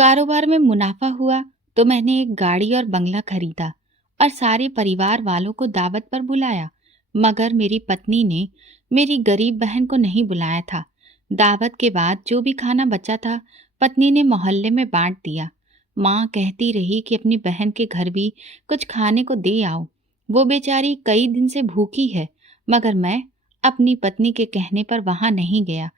कारोबार में मुनाफा हुआ तो मैंने एक गाड़ी और बंगला खरीदा और सारे परिवार वालों को दावत पर बुलाया। मगर मेरी पत्नी ने मेरी गरीब बहन को नहीं बुलाया था। दावत के बाद जो भी खाना बचा था पत्नी ने मोहल्ले में बांट दिया। माँ कहती रही कि अपनी बहन के घर भी कुछ खाने को दे आओ, वो बेचारी कई दिन से भूखी है। मगर मैं अपनी पत्नी के कहने पर वहां नहीं गया।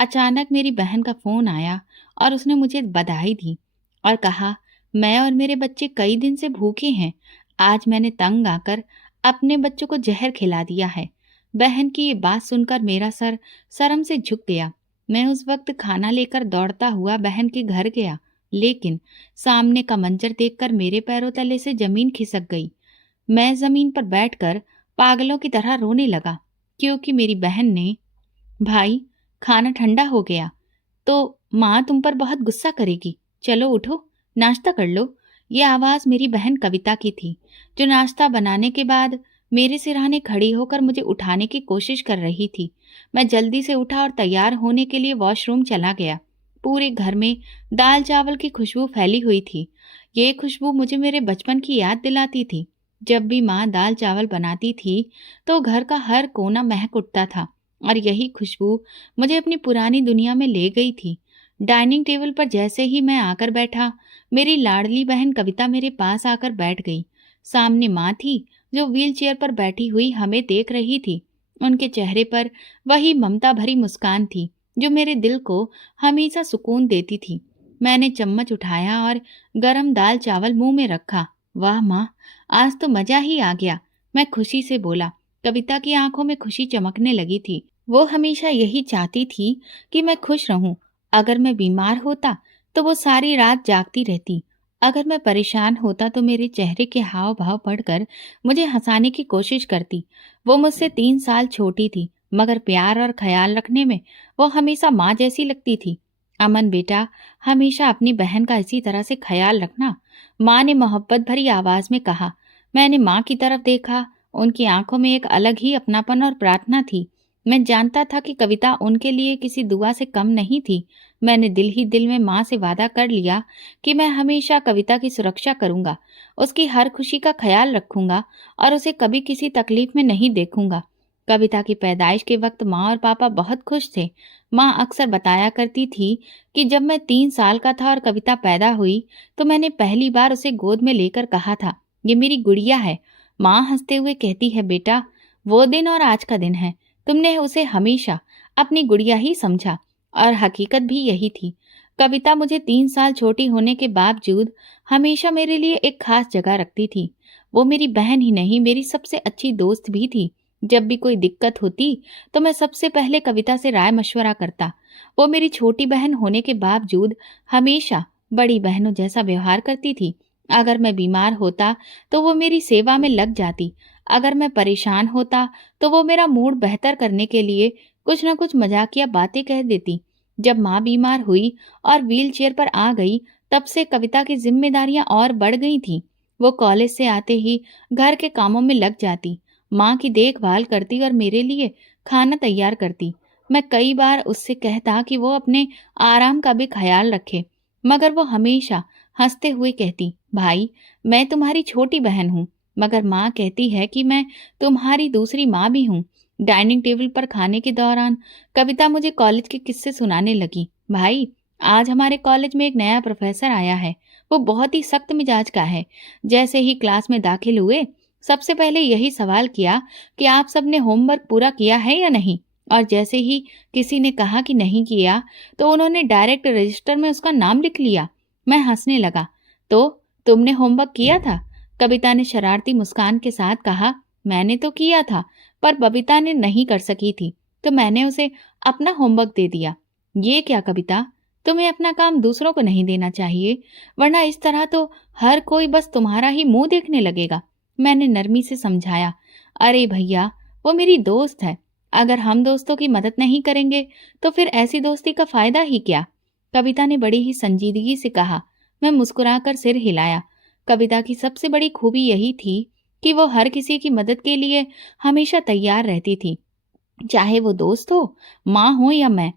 अचानक मेरी बहन का फोन आया और उसने मुझे बधाई दी और कहा, मैं और मेरे बच्चे कई दिन से भूखे हैं। आज मैंने तंग आकर अपने बच्चों को जहर खिला दिया है। बहन की ये बात सुनकर मेरा सर शर्म से झुक गया। मैं उस वक्त खाना लेकर दौड़ता हुआ बहन के घर गया, लेकिन सामने का मंजर देखकर मेरे पैरों तले से जमीन खिसक गई। मैं जमीन पर बैठकर पागलों की तरह रोने लगा, क्योंकि मेरी बहन ने, भाई खाना ठंडा हो गया तो माँ तुम पर बहुत गुस्सा करेगी, चलो उठो नाश्ता कर लो। ये आवाज मेरी बहन कविता की थी, जो नाश्ता बनाने के बाद मेरे सिरहाने खड़ी होकर मुझे उठाने की कोशिश कर रही थी। मैं जल्दी से उठा और तैयार होने के लिए वॉशरूम चला गया। पूरे घर में दाल चावल की खुशबू फैली हुई थी। ये खुशबू मुझे मेरे बचपन की याद दिलाती थी। जब भी माँ दाल चावल बनाती थी तो घर का हर कोना महक उठता था और यही खुशबू मुझे अपनी पुरानी दुनिया में ले गई थी। डाइनिंग टेबल पर जैसे ही मैं आकर बैठा, मेरी लाडली बहन कविता मेरे पास आकर बैठ गई। सामने माँ थी, जो व्हील चेयर पर बैठी हुई हमें देख रही थी। उनके चेहरे पर वही ममता भरी मुस्कान थी जो मेरे दिल को हमेशा सुकून देती थी। मैंने चम्मच उठाया और गरम दाल चावल मुंह में रखा। वाह माँ, आज तो मजा ही आ गया, मैं खुशी से बोला। कविता की आंखों में खुशी चमकने लगी थी। वो हमेशा यही चाहती थी कि मैं खुश रहूं। अगर मैं बीमार होता तो वो सारी रात जागती रहती। अगर मैं परेशान होता तो मेरे चेहरे के हाव भाव पढ़कर मुझे हंसाने की कोशिश करती। वो मुझसे 3 साल छोटी थी, मगर प्यार और ख्याल रखने में वो हमेशा माँ जैसी लगती थी। अमन बेटा, हमेशा अपनी बहन का इसी तरह से ख्याल रखना, माँ ने मोहब्बत भरी आवाज में कहा। मैंने माँ की तरफ देखा। उनकी आंखों में एक अलग ही अपनापन और प्रार्थना थी। मैं जानता था कि कविता उनके लिए किसी दुआ से कम नहीं थी। मैंने दिल ही दिल में माँ से वादा कर लिया कि मैं हमेशा कविता की सुरक्षा करूंगा, उसकी हर खुशी का ख्याल रखूंगा और उसे कभी किसी तकलीफ में नहीं देखूंगा। कविता की पैदाइश के वक्त माँ और पापा बहुत खुश थे। माँ अक्सर बताया करती थी कि जब मैं 3 साल का था और कविता पैदा हुई तो मैंने पहली बार उसे गोद में लेकर कहा था, ये मेरी गुड़िया है। माँ हंसते हुए कहती है, बेटा वो दिन और आज का दिन है, तुमने उसे हमेशा अपनी गुड़िया ही समझा। और हकीकत भी यही थी। कविता मुझे 3 साल छोटी होने के बावजूद हमेशा मेरे लिए एक खास जगह रखती थी। वो मेरी बहन ही नहीं, मेरी सबसे अच्छी दोस्त भी थी। जब भी कोई दिक्कत होती तो मैं सबसे पहले कविता से राय मशवरा करता। वो मेरी छोटी बहन होने के बावजूद हमेशा बड़ी बहनों जैसा व्यवहार करती थी। अगर मैं बीमार होता तो वो मेरी सेवा में लग जाती। अगर मैं परेशान होता तो वो मेरा मूड बेहतर करने के लिए कुछ न कुछ मजाकिया बातें कह देती। जब माँ बीमार हुई और व्हील चेयर पर आ गई, तब से कविता की जिम्मेदारियां और बढ़ गई थी। वो कॉलेज से आते ही घर के कामों में लग जाती, माँ की देखभाल करती और मेरे लिए खाना तैयार करती। मैं कई बार उससे कहता कि वो अपने आराम का भी ख्याल रखे, मगर वो हमेशा हंसते हुए कहती, भाई मैं तुम्हारी छोटी बहन हूँ। मगर माँ कहती है कि मैं तुम्हारी दूसरी माँ भी हूँ। डाइनिंग टेबल पर खाने के दौरान कविता मुझे कॉलेज के किस्से सुनाने लगी। भाई, आज हमारे कॉलेज में एक नया प्रोफेसर आया है। वो बहुत ही सख्त मिजाज का है। जैसे ही क्लास में दाखिल हुए, सबसे पहले यही सवाल किया कि आप सबने होमवर्क पूरा किया है या नहीं। और जैसे ही किसी ने कहा कि नहीं किया, तो उन्होंने डायरेक्ट रजिस्टर में उसका नाम लिख लिया। मैं हंसने लगा। तो तुमने होमवर्क किया था? कविता ने शरारती मुस्कान के साथ कहा। मैंने तो किया था, पर बबीता ने नहीं कर सकी थी, तो मैंने उसे अपना होमवर्क दे दिया। ये क्या कविता, तुम्हें अपना काम दूसरों को नहीं देना चाहिए, वरना इस तरह तो हर कोई बस तुम्हारा ही मुंह देखने लगेगा। मैंने नरमी से समझाया। अरे भैया, वो मेरी दोस्त है। अगर हम दोस्तों की मदद नहीं करेंगे तो फिर ऐसी दोस्ती का फायदा ही क्या? कविता ने बड़ी ही संजीदगी से कहा। मैं मुस्कुराकर सिर हिलाया। कविता की सबसे बड़ी खूबी यही थी कि वो हर किसी की मदद के लिए हमेशा तैयार रहती थी, चाहे वो दोस्त हो, माँ हो या मैं।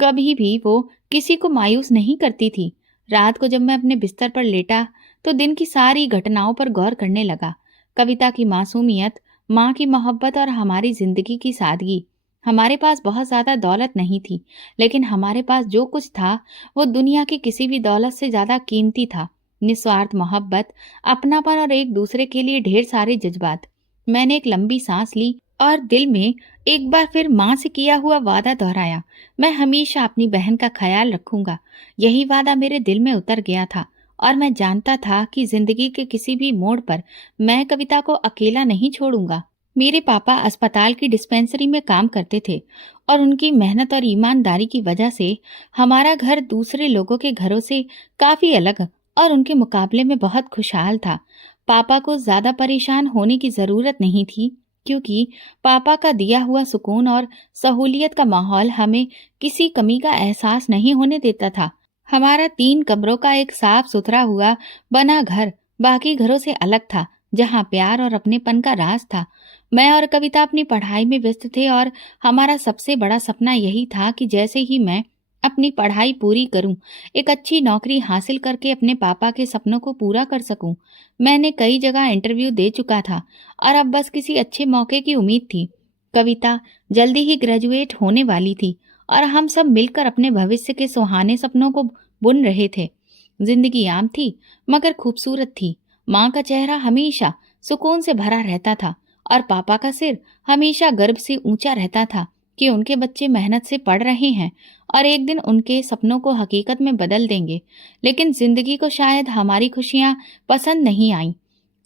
कभी भी वो किसी को मायूस नहीं करती थी। रात को जब मैं अपने बिस्तर पर लेटा तो दिन की सारी घटनाओं पर गौर करने लगा। कविता की मासूमियत, माँ की मोहब्बत और हमारी जिंदगी की सादगी। हमारे पास बहुत ज्यादा दौलत नहीं थी, लेकिन हमारे पास जो कुछ था वो दुनिया की किसी भी दौलत से ज्यादा कीमती था। निस्वार्थ मोहब्बत, अपनापन और एक दूसरे के लिए ढेर सारे जज्बात। मैंने एक लंबी सांस ली और दिल में एक बार फिर माँ से किया हुआ वादा दोहराया। मैं हमेशा अपनी बहन का ख्याल रखूंगा। यही वादा मेरे दिल में उतर गया था और मैं जानता था कि जिंदगी के किसी भी मोड़ पर मैं कविता को अकेला नहीं छोड़ूंगा। मेरे पापा अस्पताल की डिस्पेंसरी में काम करते थे और उनकी मेहनत और ईमानदारी की वजह से हमारा घर दूसरे लोगों के घरों से काफी अलग और उनके मुकाबले में बहुत खुशहाल था। पापा को ज्यादा परेशान होने की जरूरत नहीं थी, क्योंकि पापा का दिया हुआ सुकून और सहूलियत का माहौल हमें किसी कमी का एहसास नहीं होने देता था। हमारा 3 कमरों का एक साफ सुथरा हुआ बना घर बाकी घरों से अलग था, जहाँ प्यार और अपनेपन का राज था। मैं और कविता अपनी पढ़ाई में व्यस्त थे और हमारा सबसे बड़ा सपना यही था कि जैसे ही मैं अपनी पढ़ाई पूरी करूं, एक अच्छी नौकरी हासिल करके अपने पापा के सपनों को पूरा कर सकूं। मैंने कई जगह इंटरव्यू दे चुका था और अब बस किसी अच्छे मौके की उम्मीद थी। कविता जल्दी ही ग्रेजुएट होने वाली थी और हम सब मिलकर अपने भविष्य के सुहाने सपनों को बुन रहे थे। जिंदगी आम थी मगर खूबसूरत थी। माँ का चेहरा हमेशा सुकून से भरा रहता था और पापा का सिर हमेशा गर्व से ऊंचा रहता था कि उनके बच्चे मेहनत से पढ़ रहे हैं और एक दिन उनके सपनों को हकीकत में बदल देंगे। लेकिन जिंदगी को शायद हमारी खुशियां पसंद नहीं आईं।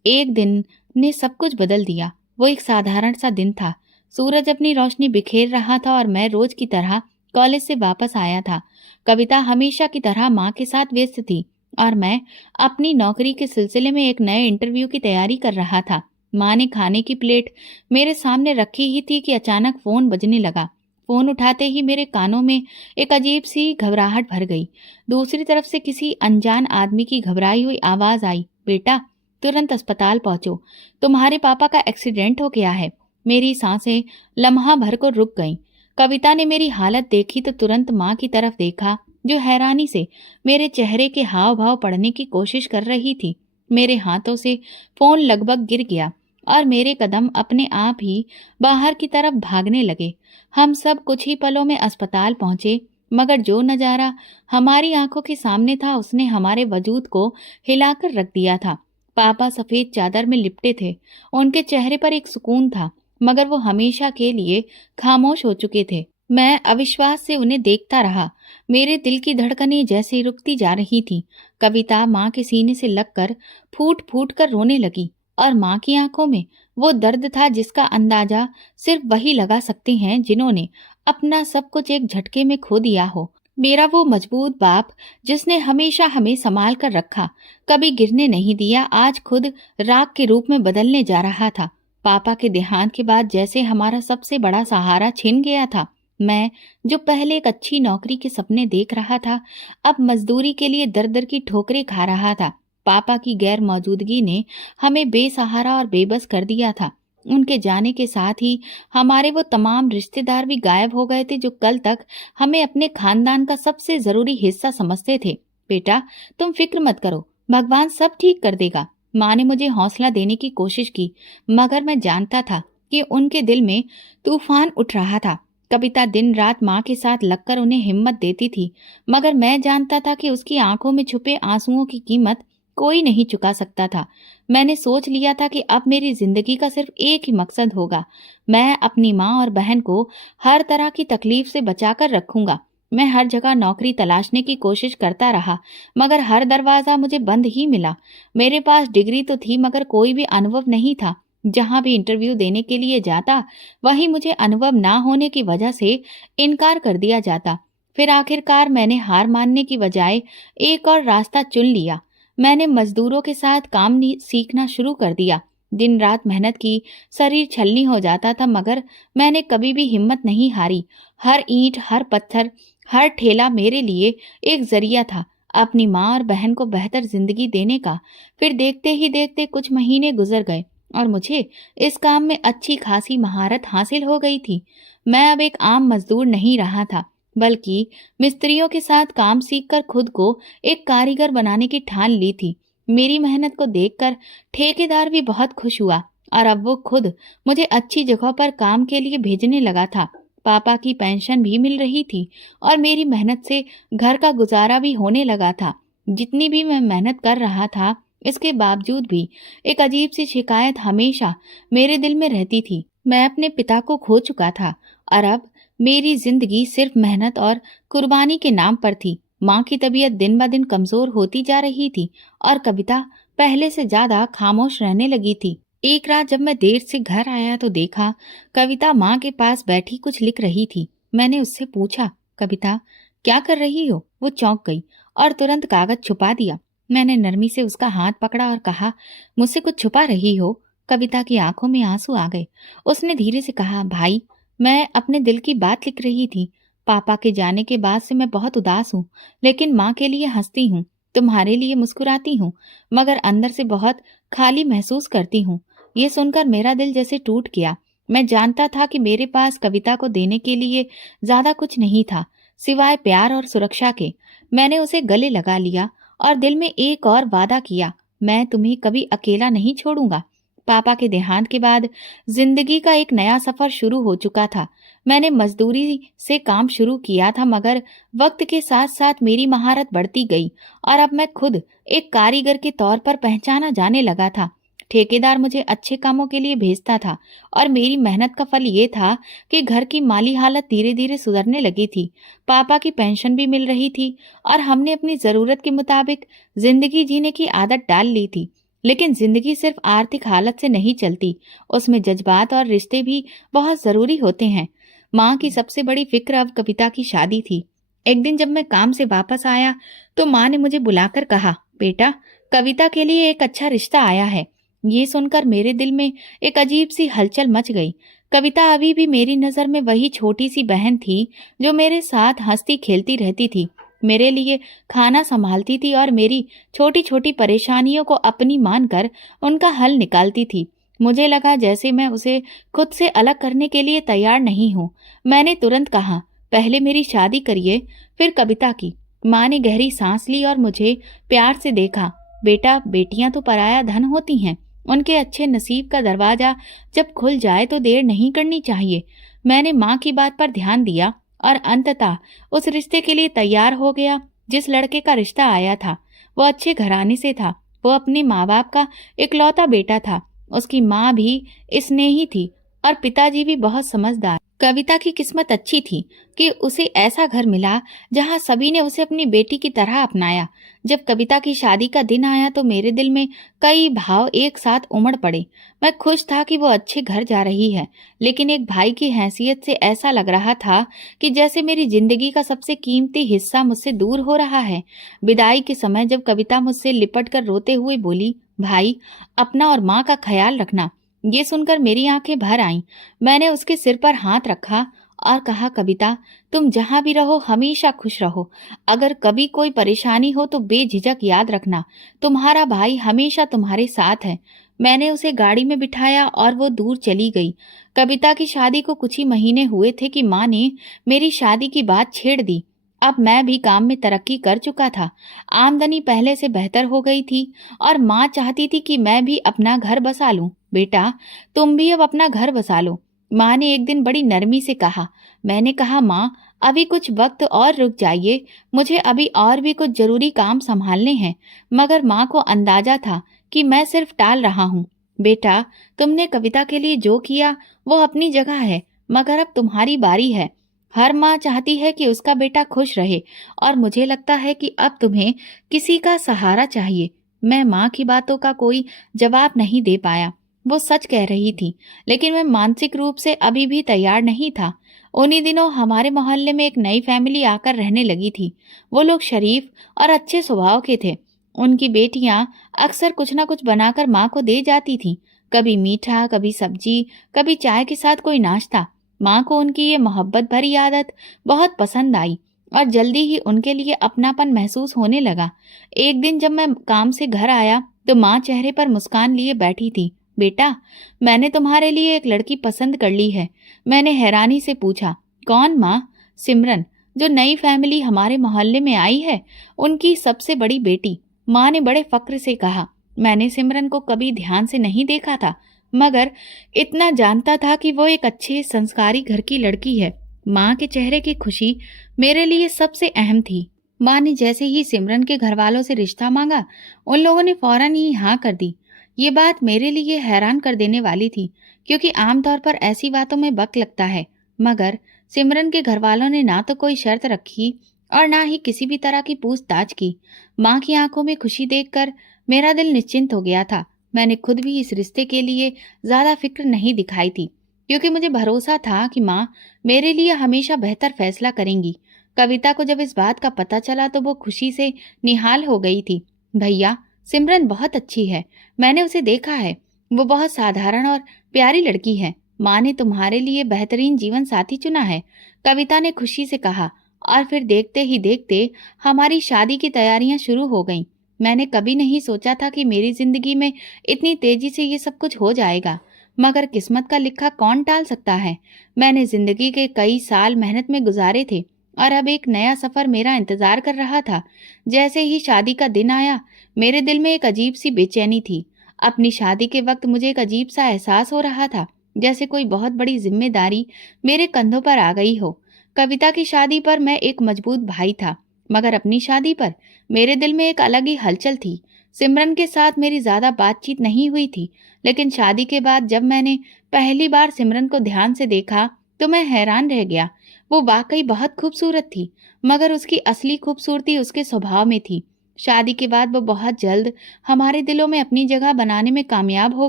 एक दिन ने सब कुछ बदल दिया। वो एक साधारण सा दिन था। सूरज अपनी रोशनी बिखेर रहा था और मैं रोज की तरह कॉलेज से वापस आया था। कविता हमेशा की तरह माँ के साथ व्यस्त थी और मैं अपनी नौकरी के सिलसिले में एक नए इंटरव्यू की तैयारी कर रहा था। माँ ने खाने की प्लेट मेरे सामने रखी ही थी कि अचानक फोन बजने लगा। फोन उठाते ही मेरे कानों में एक अजीब सी घबराहट भर गई। दूसरी तरफ से किसी अनजान आदमी की घबराई हुई आवाज आई, बेटा तुरंत अस्पताल पहुंचो, तुम्हारे पापा का एक्सीडेंट हो गया है। मेरी सांसें लम्हा भर को रुक गईं। कविता ने मेरी हालत देखी तो तुरंत माँ की तरफ देखा, जो हैरानी से मेरे चेहरे के हाव भाव पढ़ने की कोशिश कर रही थी। मेरे हाथों से फोन लगभग गिर गया और मेरे कदम अपने आप ही बाहर की तरफ भागने लगे। हम सब कुछ ही पलों में अस्पताल पहुंचे, मगर जो नजारा हमारी आंखों के सामने था उसने हमारे वजूद को हिलाकर रख दिया था। पापा सफेद चादर में लिपटे थे। उनके चेहरे पर एक सुकून था, मगर वो हमेशा के लिए खामोश हो चुके थे। मैं अविश्वास से उन्हें देखता रहा। मेरे दिल की धड़कनें जैसे रुकती जा रही थी। कविता माँ के सीने से लगकर फूट फूट कर रोने लगी और माँ की आंखों में वो दर्द था जिसका अंदाजा सिर्फ वही लगा सकते हैं जिन्होंने अपना सब कुछ एक झटके में खो दिया हो। मेरा वो मजबूत बाप जिसने हमेशा हमें संभाल कर रखा, कभी गिरने नहीं दिया, आज खुद राख के रूप में बदलने जा रहा था। पापा के देहांत के बाद जैसे हमारा सबसे बड़ा सहारा छिन गया था। मैं जो पहले एक अच्छी नौकरी के सपने देख रहा था, अब मजदूरी के लिए दर दर की ठोकरें खा रहा था। पापा की गैर मौजूदगी ने हमें बेसहारा और बेबस कर दिया था। उनके जाने के साथ ही हमारे वो तमाम रिश्तेदार भी गायब हो गए थे जो कल तक हमें अपने खानदान का सबसे जरूरी हिस्सा समझते थे। बेटा तुम फिक्र मत करो, भगवान सब ठीक कर देगा। माँ ने मुझे हौसला देने की कोशिश की, मगर मैं जानता था कि उनके दिल में तूफान उठ रहा था। कविता दिन रात माँ के साथ लगकर उन्हें हिम्मत देती थी, मगर मैं जानता था कि उसकी आंखों में छुपे आंसुओं की कीमत कोई नहीं चुका सकता था। मैंने सोच लिया था कि अब मेरी जिंदगी का सिर्फ एक ही मकसद होगा, मैं अपनी माँ और बहन को हर तरह की तकलीफ से बचाकर रखूंगा। मैं हर जगह नौकरी तलाशने की कोशिश करता रहा, मगर हर दरवाजा मुझे बंद ही मिला। मेरे पास डिग्री तो थी मगर कोई भी अनुभव नहीं था। जहां भी इंटरव्यू देने के लिए जाता, वहीं मुझे अनुभव ना होने की वजह से इनकार कर दिया जाता। फिर आखिरकार मैंने हार मानने की बजाय एक और रास्ता चुन लिया। मैंने मजदूरों के साथ काम सीखना शुरू कर दिया। दिन रात मेहनत की, शरीर छलनी हो जाता था, मगर मैंने कभी भी हिम्मत नहीं हारी। हर ईंट, हर पत्थर, हर ठेला मेरे लिए एक जरिया था अपनी माँ और बहन को बेहतर जिंदगी देने का। फिर देखते ही देखते कुछ महीने गुजर गए और मुझे इस काम में अच्छी खासी महारत हासिल हो गई थी। मैं अब एक आम मजदूर नहीं रहा था, बल्कि मिस्त्रियों के साथ काम सीखकर खुद को एक कारीगर बनाने की ठान ली थी। मेरी मेहनत को देखकर ठेकेदार भी बहुत खुश हुआ और अब वो खुद मुझे अच्छी जगह पर काम के लिए भेजने लगा था। पापा की पेंशन भी मिल रही थी और मेरी मेहनत से घर का गुजारा भी होने लगा था। जितनी भी मैं मेहनत कर रहा था, इसके बावजूद भी एक अजीब सी शिकायत हमेशा मेरे दिल में रहती थी। मैं अपने पिता को खो चुका था और अब मेरी जिंदगी सिर्फ मेहनत और कुर्बानी के नाम पर थी। माँ की तबीयत दिन ब दिन कमजोर होती जा रही थी और कविता पहले से ज्यादा खामोश रहने लगी थी। एक रात जब मैं देर से घर आया तो देखा कविता माँ के पास बैठी कुछ लिख रही थी। मैंने उससे पूछा, कविता क्या कर रही हो? वो चौंक गई और तुरंत कागज छुपा दिया। मैंने नरमी से उसका हाथ पकड़ा और कहा, मुझसे कुछ छुपा रही हो? कविता की आंखों में आंसू आ गए। उसने धीरे से कहा, भाई मैं अपने दिल की बात लिख रही थी। पापा के जाने के बाद से मैं बहुत उदास हूँ, लेकिन माँ के लिए हंसती हूँ, तुम्हारे लिए मुस्कुराती हूँ, मगर अंदर से बहुत खाली महसूस करती हूँ। ये सुनकर मेरा दिल जैसे टूट गया। मैं जानता था कि मेरे पास कविता को देने के लिए ज्यादा कुछ नहीं था सिवाय प्यार और सुरक्षा के। मैंने उसे गले लगा लिया और दिल में एक और वादा किया, मैं तुम्हें कभी अकेला नहीं छोड़ूंगा। पापा के देहांत के बाद जिंदगी का एक नया सफर शुरू हो चुका था। मैंने मजदूरी से काम शुरू किया था, मगर वक्त के साथ साथ मेरी महारत बढ़ती गई और अब मैं खुद एक कारीगर के तौर पर पहचाना जाने लगा था। ठेकेदार मुझे अच्छे कामों के लिए भेजता था और मेरी मेहनत का फल ये था कि घर की माली हालत धीरे धीरे सुधरने लगी थी। पापा की पेंशन भी मिल रही थी और हमने अपनी जरूरत के मुताबिक जिंदगी जीने की आदत डाल ली थी। लेकिन जिंदगी सिर्फ आर्थिक हालत से नहीं चलती, उसमें जज्बात और रिश्ते भी बहुत जरूरी होते हैं। माँ की सबसे बड़ी फिक्र अब कविता की शादी थी। एक दिन जब मैं काम से वापस आया तो माँ ने मुझे बुलाकर कहा, बेटा कविता के लिए एक अच्छा रिश्ता आया है। ये सुनकर मेरे दिल में एक अजीब सी हलचल मच गई। कविता अभी भी मेरी नजर में वही छोटी सी बहन थी जो मेरे साथ हंसती खेलती रहती थी, मेरे लिए खाना संभालती थी और मेरी छोटी छोटी परेशानियों को अपनी मानकर उनका हल निकालती थी। मुझे लगा जैसे मैं उसे खुद से अलग करने के लिए तैयार नहीं हूँ। मैंने तुरंत कहा, पहले मेरी शादी करिए, फिर कविता की। माँ ने गहरी सांस ली और मुझे प्यार से देखा। बेटा बेटियां तो पराया धन होती हैं, उनके अच्छे नसीब का दरवाजा जब खुल जाए तो देर नहीं करनी चाहिए। मैंने माँ की बात पर ध्यान दिया और अंततः उस रिश्ते के लिए तैयार हो गया। जिस लड़के का रिश्ता आया था वो अच्छे घराने से था। वो अपने माँ बाप का इकलौता बेटा था। उसकी माँ भी स्नेही थी और पिताजी भी बहुत समझदार। कविता की किस्मत अच्छी थी कि उसे ऐसा घर मिला जहाँ सभी ने उसे अपनी बेटी की तरह अपनाया। जब कविता की शादी का दिन आया तो मेरे दिल में कई भाव एक साथ उमड़ पड़े। मैं खुश था कि वो अच्छे घर जा रही है, लेकिन एक भाई की हैसियत से ऐसा लग रहा था कि जैसे मेरी जिंदगी का सबसे कीमती हिस्सा मुझसे दूर हो रहा है। विदाई के समय जब कविता मुझसे लिपट कर रोते हुए बोली, भाई अपना और माँ का ख्याल रखना, ये सुनकर मेरी आंखें भर आईं। मैंने उसके सिर पर हाथ रखा और कहा, कविता तुम जहां भी रहो हमेशा खुश रहो। अगर कभी कोई परेशानी हो तो बेझिझक याद रखना, तुम्हारा भाई हमेशा तुम्हारे साथ है। मैंने उसे गाड़ी में बिठाया और वो दूर चली गई। कविता की शादी को कुछ ही महीने हुए थे कि माँ ने मेरी शादी की बात छेड़ दी। अब मैं भी काम में तरक्की कर चुका था, आमदनी पहले से बेहतर हो गई थी और माँ चाहती थी कि मैं भी अपना घर बसा लूं। बेटा तुम भी अब अपना घर बसा लो, माँ ने एक दिन बड़ी नरमी से कहा। मैंने कहा, माँ अभी कुछ वक्त और रुक जाइए, मुझे अभी और भी कुछ जरूरी काम संभालने हैं। मगर माँ को अंदाजा था कि मैं सिर्फ टाल रहा हूँ। बेटा तुमने कविता के लिए जो किया वो अपनी जगह है, मगर अब तुम्हारी बारी है। हर माँ चाहती है कि उसका बेटा खुश रहे और मुझे लगता है कि अब तुम्हें किसी का सहारा चाहिए। मैं माँ की बातों का कोई जवाब नहीं दे पाया। वो सच कह रही थी, लेकिन मैं मानसिक रूप से अभी भी तैयार नहीं था। उन्हीं दिनों हमारे मोहल्ले में एक नई फैमिली आकर रहने लगी थी। वो लोग शरीफ और अच्छे स्वभाव के थे। उनकी बेटियां अक्सर कुछ न कुछ बनाकर माँ को दे जाती थीं, कभी मीठा, कभी सब्जी, कभी चाय के साथ कोई नाश्ता। माँ को उनकी ये मोहब्बत भरी आदत बहुत पसंद आई और जल्दी ही उनके लिए अपनापन महसूस होने लगा। एक दिन जब मैं काम से घर आया तो माँ चेहरे पर मुस्कान लिए बैठी थी। बेटा मैंने तुम्हारे लिए एक लड़की पसंद कर ली है। मैंने हैरानी से पूछा, कौन माँ? सिमरन, जो नई फैमिली हमारे मोहल्ले में आई है, उनकी सबसे बड़ी बेटी। माँ ने बड़े फक्र से कहा। मैंने सिमरन को कभी ध्यान से नहीं देखा था, मगर इतना जानता था कि वो एक अच्छे संस्कारी घर की लड़की है। माँ के चेहरे की खुशी मेरे लिए सबसे अहम थी। माँ ने जैसे ही सिमरन के घर वालों से रिश्ता मांगा, उन लोगों ने फौरन ही हाँ कर दी। ये बात मेरे लिए हैरान कर देने वाली थी, क्योंकि आमतौर पर ऐसी बातों में वक्त लगता है। मगर सिमरन के घर वालों ने ना तो कोई शर्त रखी और ना ही किसी भी तरह की पूछताछ की। माँ की आंखों में खुशी देखकर मेरा दिल निश्चिंत हो गया था। मैंने खुद भी इस रिश्ते के लिए ज्यादा फिक्र नहीं दिखाई थी, क्योंकि मुझे भरोसा था कि माँ मेरे लिए हमेशा बेहतर फैसला करेंगी। कविता को जब इस बात का पता चला तो वो खुशी से निहाल हो गई थी। भैया, सिमरन बहुत अच्छी है, मैंने उसे देखा है। वो बहुत साधारण और प्यारी लड़की है। माँ ने तुम्हारे लिए बेहतरीन जीवन साथी चुना है, कविता ने खुशी से कहा। और फिर देखते ही देखते हमारी शादी की तैयारियां शुरू हो गईं। मैंने कभी नहीं सोचा था कि मेरी जिंदगी में इतनी तेजी से ये सब कुछ हो जाएगा, मगर किस्मत का लिखा कौन टाल सकता है। मैंने जिंदगी के कई साल मेहनत में गुजारे थे और अब एक नया सफर मेरा इंतजार कर रहा था। जैसे ही शादी का दिन आया, मेरे दिल में एक अजीब सी बेचैनी थी। अपनी शादी के वक्त मुझे एक अजीब सा एहसास हो रहा था, जैसे कोई बहुत बड़ी जिम्मेदारी मेरे कंधों पर आ गई हो। कविता की शादी पर मैं एक मजबूत भाई था, मगर अपनी शादी पर मेरे दिल में एक अलग ही हलचल थी। सिमरन के साथ मेरी ज्यादा बातचीत नहीं हुई थी, लेकिन शादी के बाद जब मैंने पहली बार सिमरन को ध्यान से देखा तो मैं हैरान रह गया। वो वाकई बहुत खूबसूरत थी, मगर उसकी असली खूबसूरती उसके स्वभाव में थी। शादी के बाद वो बहुत जल्द हमारे दिलों में अपनी जगह बनाने में कामयाब हो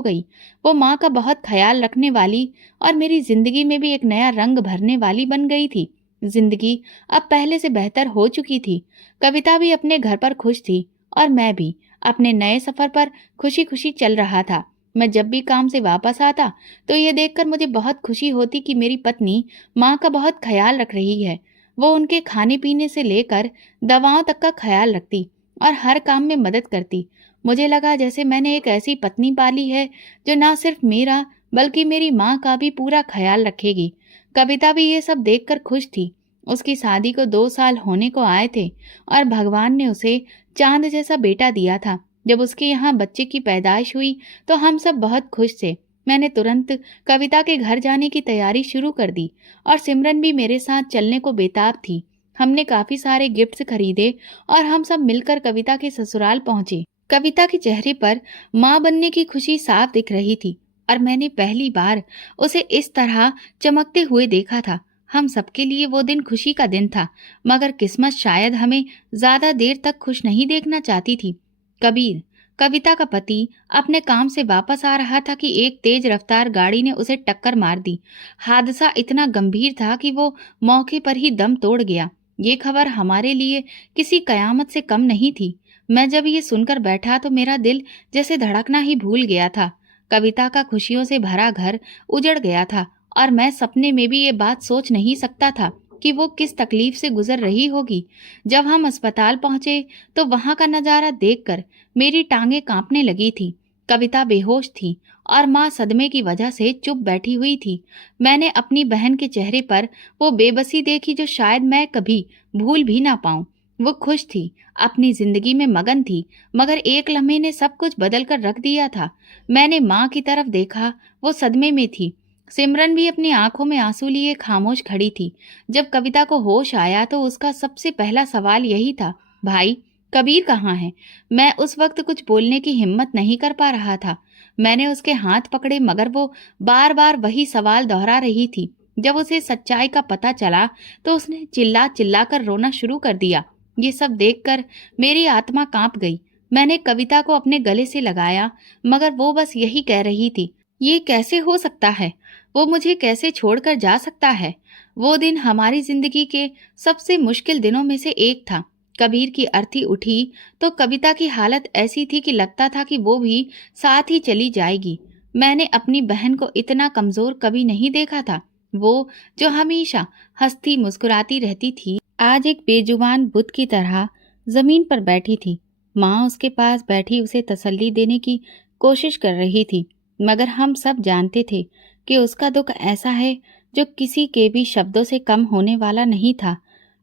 गई। वो माँ का बहुत ख्याल रखने वाली और मेरी जिंदगी में भी एक नया रंग भरने वाली बन गई थी। जिंदगी अब पहले से बेहतर हो चुकी थी। कविता भी अपने घर पर खुश थी और मैं भी अपने नए सफर पर खुशी खुशी चल रहा था। मैं जब भी काम से वापस आता तो ये देखकर मुझे बहुत खुशी होती कि मेरी पत्नी माँ का बहुत ख्याल रख रही है। वो उनके खाने पीने से लेकर दवाओं तक का ख्याल रखती और हर काम में मदद करती। मुझे लगा जैसे मैंने एक ऐसी पत्नी पाली है जो ना सिर्फ मेरा बल्कि मेरी माँ का भी पूरा ख्याल रखेगी। कविता भी ये सब देखकर खुश थी। उसकी शादी को 2 साल होने को आए थे और भगवान ने उसे चांद जैसा बेटा दिया था। जब उसके यहाँ बच्चे की पैदाइश हुई तो हम सब बहुत खुश थे। मैंने तुरंत कविता के घर जाने की तैयारी शुरू कर दी और सिमरन भी मेरे साथ चलने को बेताब थी। हमने काफी सारे गिफ्ट्स खरीदे और हम सब मिलकर कविता के ससुराल पहुंचे। कविता के चेहरे पर माँ बनने की खुशी साफ दिख रही थी और मैंने पहली बार उसे इस तरह चमकते हुए देखा था। हम सबके लिए वो दिन खुशी का दिन था, मगर किस्मत शायद हमें ज्यादा देर तक खुश नहीं देखना चाहती थी। कबीर, कविता का पति, अपने काम से वापस आ रहा था कि एक तेज रफ्तार गाड़ी ने उसे टक्कर मार दी। हादसा इतना गंभीर था कि वो मौके पर ही दम तोड़ गया। ये खबर हमारे लिए किसी कयामत से कम नहीं थी। मैं जब ये सुनकर बैठा तो मेरा दिल जैसे धड़कना ही भूल गया था। कविता का खुशियों से भरा घर उजड़ गया था और मैं सपने में भी ये बात सोच नहीं सकता था कि वो किस तकलीफ से गुजर रही होगी। जब हम अस्पताल पहुंचे तो वहां का नजारा देखकर मेरी टांगें कांपने लगी थी। कविता बेहोश थी और माँ सदमे की वजह से चुप बैठी हुई थी। मैंने अपनी बहन के चेहरे पर वो बेबसी देखी जो शायद मैं कभी भूल भी ना पाऊं। वो खुश थी, अपनी जिंदगी में मगन थी, मगर एक लम्हे ने सब कुछ बदल कर रख दिया था। मैंने माँ की तरफ देखा, वो सदमे में थी। सिमरन भी अपनी आंखों में आंसू लिए खामोश खड़ी थी। जब कविता को होश आया तो उसका सबसे पहला सवाल यही था, भाई कबीर कहाँ है? मैं उस वक्त कुछ बोलने की हिम्मत नहीं कर पा रहा था। मैंने उसके हाथ पकड़े, मगर वो बार बार वही सवाल दोहरा रही थी। जब उसे सच्चाई का पता चला तो उसने चिल्ला चिल्ला कर रोना शुरू कर दिया। ये सब देखकर मेरी आत्मा कांप गई। मैंने कविता को अपने गले से लगाया, मगर वो बस यही कह रही थी, ये कैसे हो सकता है? वो मुझे कैसे छोड़कर जा सकता है? वो दिन हमारी जिंदगी के सबसे मुश्किल दिनों में से एक था। कबीर की अर्थी उठी तो कविता की हालत ऐसी थी कि लगता था कि वो भी साथ ही चली जाएगी। मैंने अपनी बहन को इतना कमजोर कभी नहीं देखा था। वो जो हमेशा हंसती मुस्कुराती रहती थी, आज एक बेजुबान बुत की तरह जमीन पर बैठी थी। माँ उसके पास बैठी उसे तसल्ली देने की कोशिश कर रही थी, मगर हम सब जानते थे कि उसका दुख ऐसा है जो किसी के भी शब्दों से कम होने वाला नहीं था।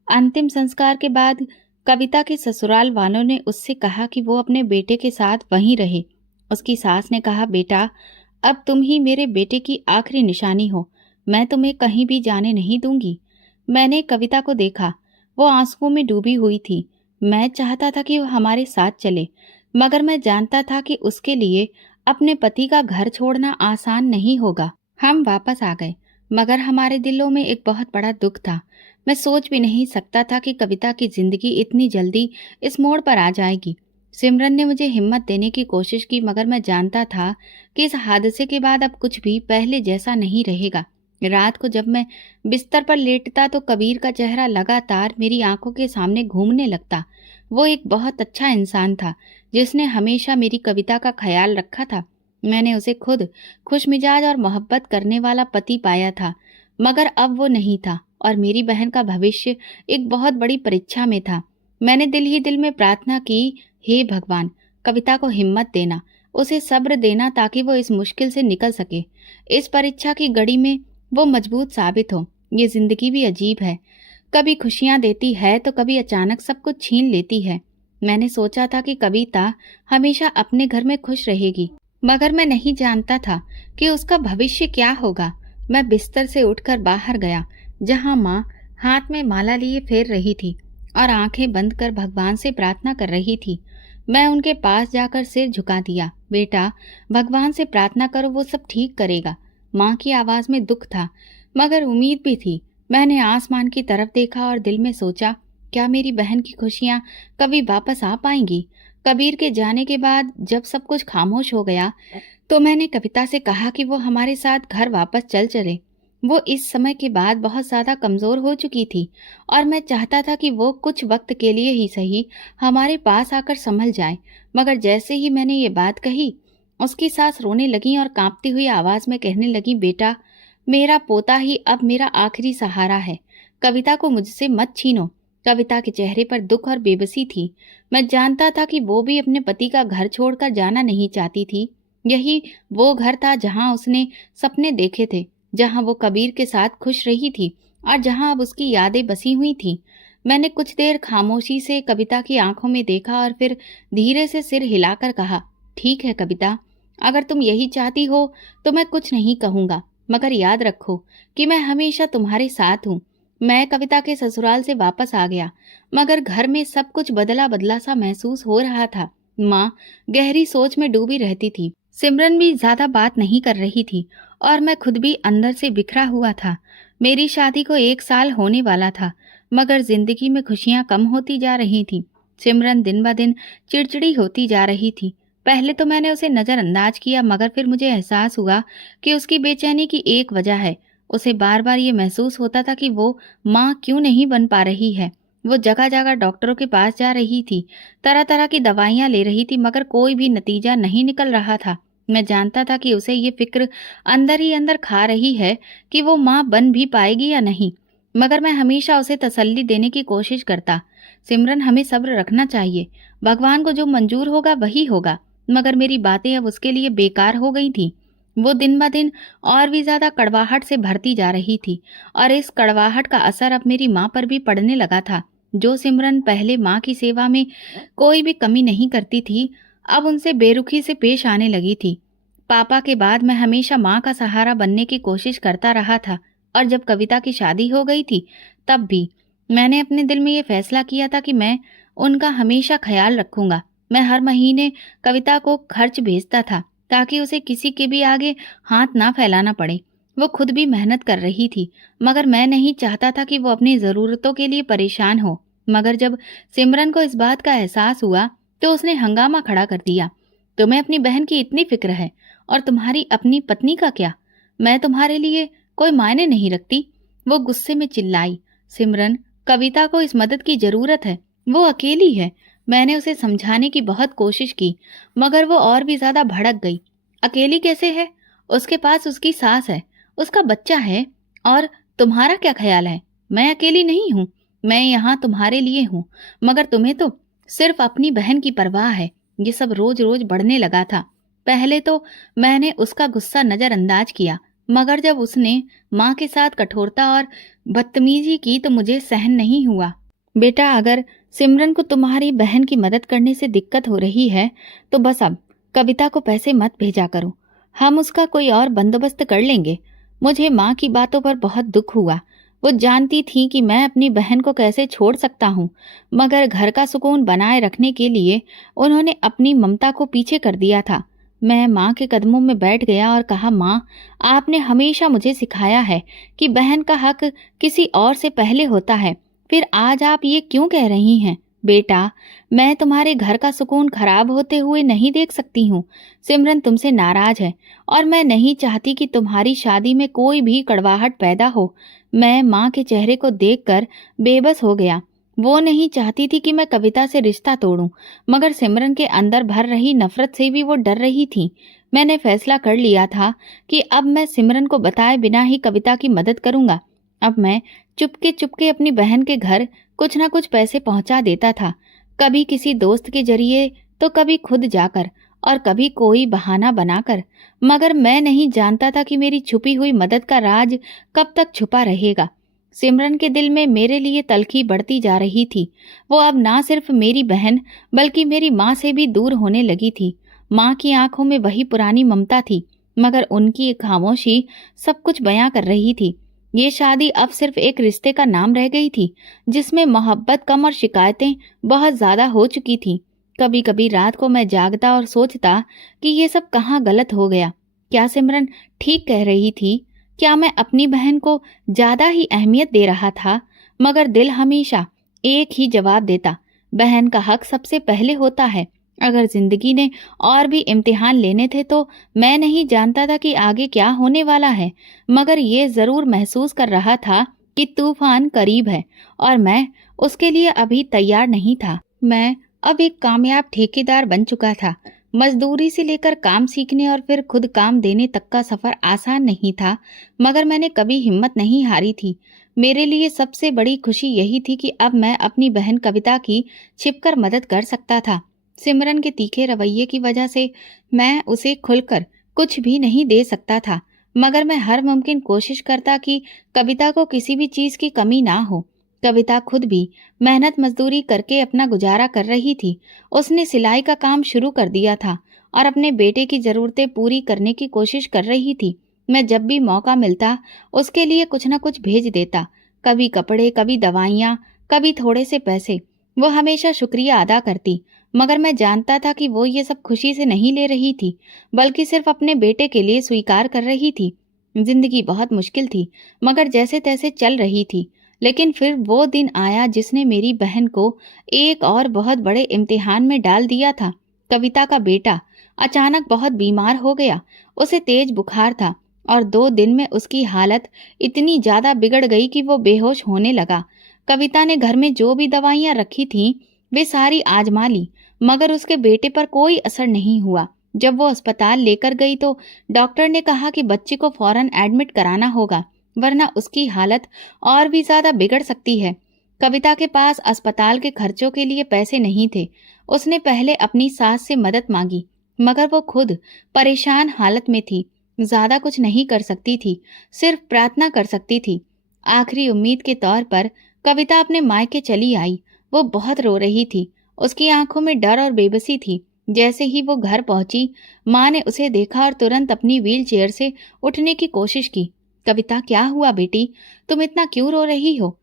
अंतिम संस्कार के बाद कविता के ससुराल वालों ने उससे कहा कि वो अपने बेटे के साथ वहीं रहे। उसकी सास ने कहा, बेटा, अब तुम ही मेरे बेटे की आखिरी निशानी हो, मैं तुम्हें कहीं भी जाने नहीं दूंगी। मैंने कविता को देखा, वो आंसुओं में डूबी हुई थी। मैं चाहता था कि वो हमारे साथ चले, मगर मैं जानता था कि उसके लिए अपने पति का घर छोड़ना आसान नहीं होगा। हम वापस आ गए, मगर हमारे दिलों में एक बहुत बड़ा दुख था। मैं सोच भी नहीं सकता था कि कविता की जिंदगी इतनी जल्दी इस मोड़ पर आ जाएगी। सिमरन ने मुझे हिम्मत देने की कोशिश की, मगर मैं जानता था कि इस हादसे के बाद अब कुछ भी पहले जैसा नहीं रहेगा। रात को जब मैं बिस्तर पर लेटता तो कबीर का चेहरा लगातार मेरी आंखों के सामने घूमने लगता। वो एक बहुत अच्छा इंसान था, जिसने हमेशा मेरी कविता का ख्याल रखा था। मैंने उसे खुद खुशमिजाज और मोहब्बत करने वाला पति पाया था, मगर अब वो नहीं था और मेरी बहन का भविष्य एक बहुत बड़ी परीक्षा में था। मैंने दिल ही दिल में प्रार्थना की, हे भगवान, कविता को हिम्मत देना, उसे सब्र देना ताकि वो इस मुश्किल से निकल सके। इस परीक्षा की घड़ी में वो मजबूत साबित हो। ये जिंदगी भी अजीब है, कभी खुशियां देती है तो कभी अचानक सब कुछ छीन लेती है। मैंने सोचा था कि कविता हमेशा अपने घर में खुश रहेगी, मगर मैं नहीं जानता था कि उसका भविष्य क्या होगा। मैं बिस्तर से उठकर बाहर गया, जहां माँ हाथ में माला लिए फेर रही थी और आंखें बंद कर भगवान से प्रार्थना कर रही थी। मैं उनके पास जाकर सिर झुका दिया। बेटा, भगवान से प्रार्थना करो, वो सब ठीक करेगा। माँ की आवाज में दुख था, मगर उम्मीद भी थी। मैंने आसमान की तरफ देखा और दिल में सोचा, क्या मेरी बहन की खुशियां कभी वापस आ पाएंगी? कबीर के जाने के बाद जब सब कुछ खामोश हो गया, तो मैंने कविता से कहा कि वो हमारे साथ घर वापस चल चले। वो इस समय के बाद बहुत ज्यादा कमजोर हो चुकी थी और मैं चाहता था कि वो कुछ वक्त के लिए ही सही हमारे पास आकर संभल जाए। मगर जैसे ही मैंने ये बात कही, उसकी सास रोने लगी और कांपती हुई आवाज में कहने लगी, बेटा, मेरा पोता ही अब मेरा आखिरी सहारा है। कविता को मुझसे मत छीनो। कविता के चेहरे पर दुख और बेबसी थी। मैं जानता था कि वो भी अपने पति का घर छोड़कर जाना नहीं चाहती थी। यही वो घर था जहां उसने सपने देखे थे, जहां वो कबीर के साथ खुश रही थी और जहां अब उसकी यादें बसी हुई थी। मैंने कुछ देर खामोशी से कविता की आंखों में देखा और फिर धीरे से सिर हिलाकर कहा, ठीक है कविता, अगर तुम यही चाहती हो तो मैं कुछ नहीं कहूंगा, मगर याद रखो कि मैं हमेशा तुम्हारे साथ हूँ। मैं कविता के ससुराल से वापस आ गया, मगर घर में सब कुछ बदला बदला सा महसूस हो रहा था। माँ गहरी सोच में डूबी रहती थी। सिमरन भी ज्यादा बात नहीं कर रही थी और मैं खुद भी अंदर से बिखरा हुआ था। मेरी शादी को 1 साल होने वाला था, मगर जिंदगी में खुशियां कम होती जा रही थी। सिमरन दिन ब दिन चिड़चिड़ी होती जा रही थी। पहले तो मैंने उसे नजरअंदाज किया, मगर फिर मुझे एहसास हुआ कि उसकी बेचैनी की एक वजह है। उसे बार बार ये महसूस होता था कि वो माँ क्यों नहीं बन पा रही है। वो जगह जगह डॉक्टरों के पास जा रही थी, तरह तरह की दवाइयां ले रही थी, मगर कोई भी नतीजा नहीं निकल रहा था। मैं जानता था कि उसे ये फिक्र अंदर ही अंदर खा रही है कि वो माँ बन भी पाएगी या नहीं, मगर मैं हमेशा उसे तसल्ली देने की कोशिश करता। सिमरन, हमें सब्र रखना चाहिए, भगवान को जो मंजूर होगा वही होगा। मगर मेरी बातें अब उसके लिए बेकार हो गई थी। वो दिन ब दिन और भी ज्यादा कड़वाहट से भरती जा रही थी और इस कड़वाहट का असर अब मेरी माँ पर भी पड़ने लगा था। जो सिमरन पहले माँ की सेवा में कोई भी कमी नहीं करती थी, अब उनसे बेरुखी से पेश आने लगी थी। पापा के बाद मैं हमेशा माँ का सहारा बनने की कोशिश करता रहा था और जब कविता की शादी हो गई थी, तब भी मैंने अपने दिल में ये फैसला किया था कि मैं उनका हमेशा ख्याल रखूंगा। मैं हर महीने कविता को खर्च भेजता था ताकि उसे किसी के भी आगे हाथ ना फैलाना पड़े। वो खुद भी मेहनत कर रही थी, मगर मैं नहीं चाहता था कि वो अपनी जरूरतों के लिए परेशान हो। मगर जब सिमरन को इस बात का एहसास हुआ तो उसने हंगामा खड़ा कर दिया। तुम्हें अपनी बहन की इतनी फिक्र है और तुम्हारी अपनी पत्नी का क्या? मैं तुम्हारे लिए कोई मायने नहीं रखती। वो गुस्से में चिल्लाई, सिमरन, कविता को इस मदद की जरूरत है, वो अकेली है। मैंने उसे समझाने की बहुत कोशिश की, मगर वो और भी ज्यादा भड़क गई। अकेली कैसे है? उसके पास उसकी सास है, उसका बच्चा है, और तुम्हारा क्या ख्याल है? मैं अकेली नहीं हूँ, मैं यहाँ तुम्हारे लिए हूँ, मगर तुम्हें तो सिर्फ अपनी बहन की परवाह है। ये सब रोज रोज बढ़ने लगा था। पहले तो मैंने उसका गुस्सा नजरअंदाज किया, मगर जब उसने माँ के साथ कठोरता और बदतमीजी की तो मुझे सहन नहीं हुआ। बेटा, अगर सिमरन को तुम्हारी बहन की मदद करने से दिक्कत हो रही है तो बस अब कविता को पैसे मत भेजा करो। हम उसका कोई और बंदोबस्त कर लेंगे। मुझे माँ की बातों पर बहुत दुख हुआ। वो जानती थी कि मैं अपनी बहन को कैसे छोड़ सकता हूँ, मगर घर का सुकून बनाए रखने के लिए उन्होंने अपनी ममता को पीछे कर दिया था। मैं माँ के कदमों में बैठ गया और कहा, माँ, आपने हमेशा मुझे सिखाया है कि बहन का हक किसी और से पहले होता है, फिर आज आप ये क्यों कह रही हैं? बेटा, मैं तुम्हारे घर का सुकून खराब होते हुए नहीं देख सकती हूँ। सिमरन तुमसे नाराज है और मैं नहीं चाहती कि तुम्हारी शादी में कोई भी कड़वाहट पैदा हो। मैं माँ के चेहरे को देखकर बेबस हो गया। वो नहीं चाहती थी कि मैं कविता से रिश्ता तोड़ूं, मगर सिमरन के अंदर भर रही नफरत से भी वो डर रही थी। मैंने फैसला कर लिया था कि अब मैं सिमरन को बताए बिना ही कविता की मदद करूंगा। अब मैं चुपके चुपके अपनी बहन के घर कुछ ना कुछ पैसे पहुंचा देता था, कभी किसी दोस्त के जरिए तो कभी खुद जाकर और कभी कोई बहाना बनाकर। मगर मैं नहीं जानता था कि मेरी छुपी हुई मदद का राज कब तक छुपा रहेगा। सिमरन के दिल में मेरे लिए तलखी बढ़ती जा रही थी। वो अब ना सिर्फ मेरी बहन बल्कि मेरी माँ से भी दूर होने लगी थी। माँ की आंखों में वही पुरानी ममता थी, मगर उनकी खामोशी सब कुछ बयां कर रही थी। ये शादी अब सिर्फ एक रिश्ते का नाम रह गई थी, जिसमें मोहब्बत कम और शिकायतें बहुत ज्यादा हो चुकी थी। कभी कभी रात को मैं जागता और सोचता कि ये सब कहाँ गलत हो गया। क्या सिमरन ठीक कह रही थी? क्या मैं अपनी बहन को ज्यादा ही अहमियत दे रहा था? मगर दिल हमेशा एक ही जवाब देता, बहन का हक सबसे पहले होता है। अगर जिंदगी ने और भी इम्तिहान लेने थे तो मैं नहीं जानता था कि आगे क्या होने वाला है, मगर ये जरूर महसूस कर रहा था कि तूफान करीब है और मैं उसके लिए अभी तैयार नहीं था। मैं अब एक कामयाब ठेकेदार बन चुका था। मजदूरी से लेकर काम सीखने और फिर खुद काम देने तक का सफर आसान नहीं था, मगर मैंने कभी हिम्मत नहीं हारी थी। मेरे लिए सबसे बड़ी खुशी यही थी कि अब मैं अपनी बहन कविता की छिपकर मदद कर सकता था। सिमरन के तीखे रवैये की वजह से मैं उसे खुलकर कुछ भी नहीं दे सकता था, मगर मैं हर मुमकिन कोशिश करता कि कविता को किसी भी चीज की कमी ना हो। कविता खुद भी मेहनत मजदूरी करके अपना गुजारा कर रही थी। उसने सिलाई का काम शुरू कर दिया था और अपने बेटे की जरूरतें पूरी करने की कोशिश कर रही थी। मैं जब भी मौका मिलता उसके लिए कुछ न कुछ भेज देता, कभी कपड़े, कभी दवाइयाँ, कभी थोड़े से पैसे। वो हमेशा शुक्रिया अदा करती, मगर मैं जानता था कि वो ये सब खुशी से नहीं ले रही थी, बल्कि सिर्फ अपने बेटे के लिए स्वीकार कर रही थी। जिंदगी बहुत मुश्किल थी, मगर जैसे तैसे चल रही थी। लेकिन फिर वो दिन आया जिसने मेरी बहन को एक और बहुत बड़े इम्तिहान में डाल दिया था। कविता का बेटा अचानक बहुत बीमार हो गया। उसे तेज बुखार था और 2 दिन में उसकी हालत इतनी ज्यादा बिगड़ गई कि वो बेहोश होने लगा। कविता ने घर में जो भी दवाइयां रखी थीं वे सारी आजमा ली, मगर उसके बेटे पर कोई असर नहीं हुआ। जब वो अस्पताल लेकर गई तो डॉक्टर ने कहा कि बच्चे को फौरन एडमिट कराना होगा, वरना उसकी हालत और भी ज्यादा बिगड़ सकती है। कविता के पास अस्पताल के खर्चों के लिए पैसे नहीं थे। उसने पहले अपनी सास से मदद मांगी, मगर वो खुद परेशान हालत में थी। ज्यादा कुछ नहीं कर सकती थी, सिर्फ प्रार्थना कर सकती थी। आखिरी उम्मीद के तौर पर कविता अपने मायके चली आई। वो बहुत रो रही थी। उसकी आंखों में डर और बेबसी थी। जैसे ही वो घर पहुंची, माँ ने उसे देखा और तुरंत अपनी व्हील चेयर से उठने की कोशिश की। कविता, क्या हुआ बेटी? तुम इतना क्यों रो रही हो?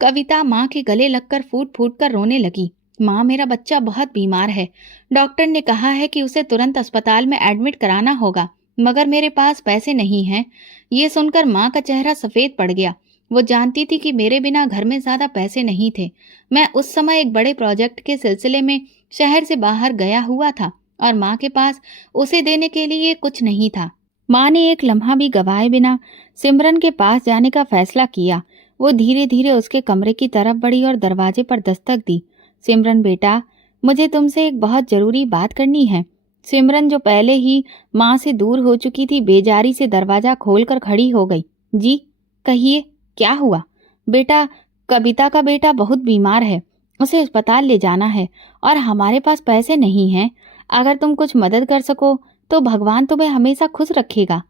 कविता माँ के गले लगकर फूट फूट कर रोने लगी। माँ, मेरा बच्चा बहुत बीमार है। डॉक्टर ने कहा है कि उसे तुरंत अस्पताल में एडमिट कराना होगा, मगर मेरे पास पैसे नहीं हैं। ये सुनकर माँ का चेहरा सफेद पड़ गया। वो जानती थी कि मेरे बिना घर में ज्यादा पैसे नहीं थे। मैं उस समय एक बड़े प्रोजेक्ट के सिलसिले में शहर से बाहर गया हुआ था और माँ के पास उसे देने के लिए कुछ नहीं था। माँ ने एक लम्हा भी गवाए बिना सिमरन के पास जाने का फैसला किया। वो धीरे धीरे उसके कमरे की तरफ बढ़ी और दरवाजे पर दस्तक दी। सिमरन बेटा, मुझे तुमसे एक बहुत जरूरी बात करनी है। सिमरन, जो पहले ही माँ से दूर हो चुकी थी, बेजारी से दरवाजा खोलकर खड़ी हो गई। जी, कहिए, क्या हुआ? बेटा, कविता का बेटा बहुत बीमार है। उसे अस्पताल ले जाना है और हमारे पास पैसे नहीं हैं। अगर तुम कुछ मदद कर सको तो भगवान तुम्हें हमेशा खुश रखेगा।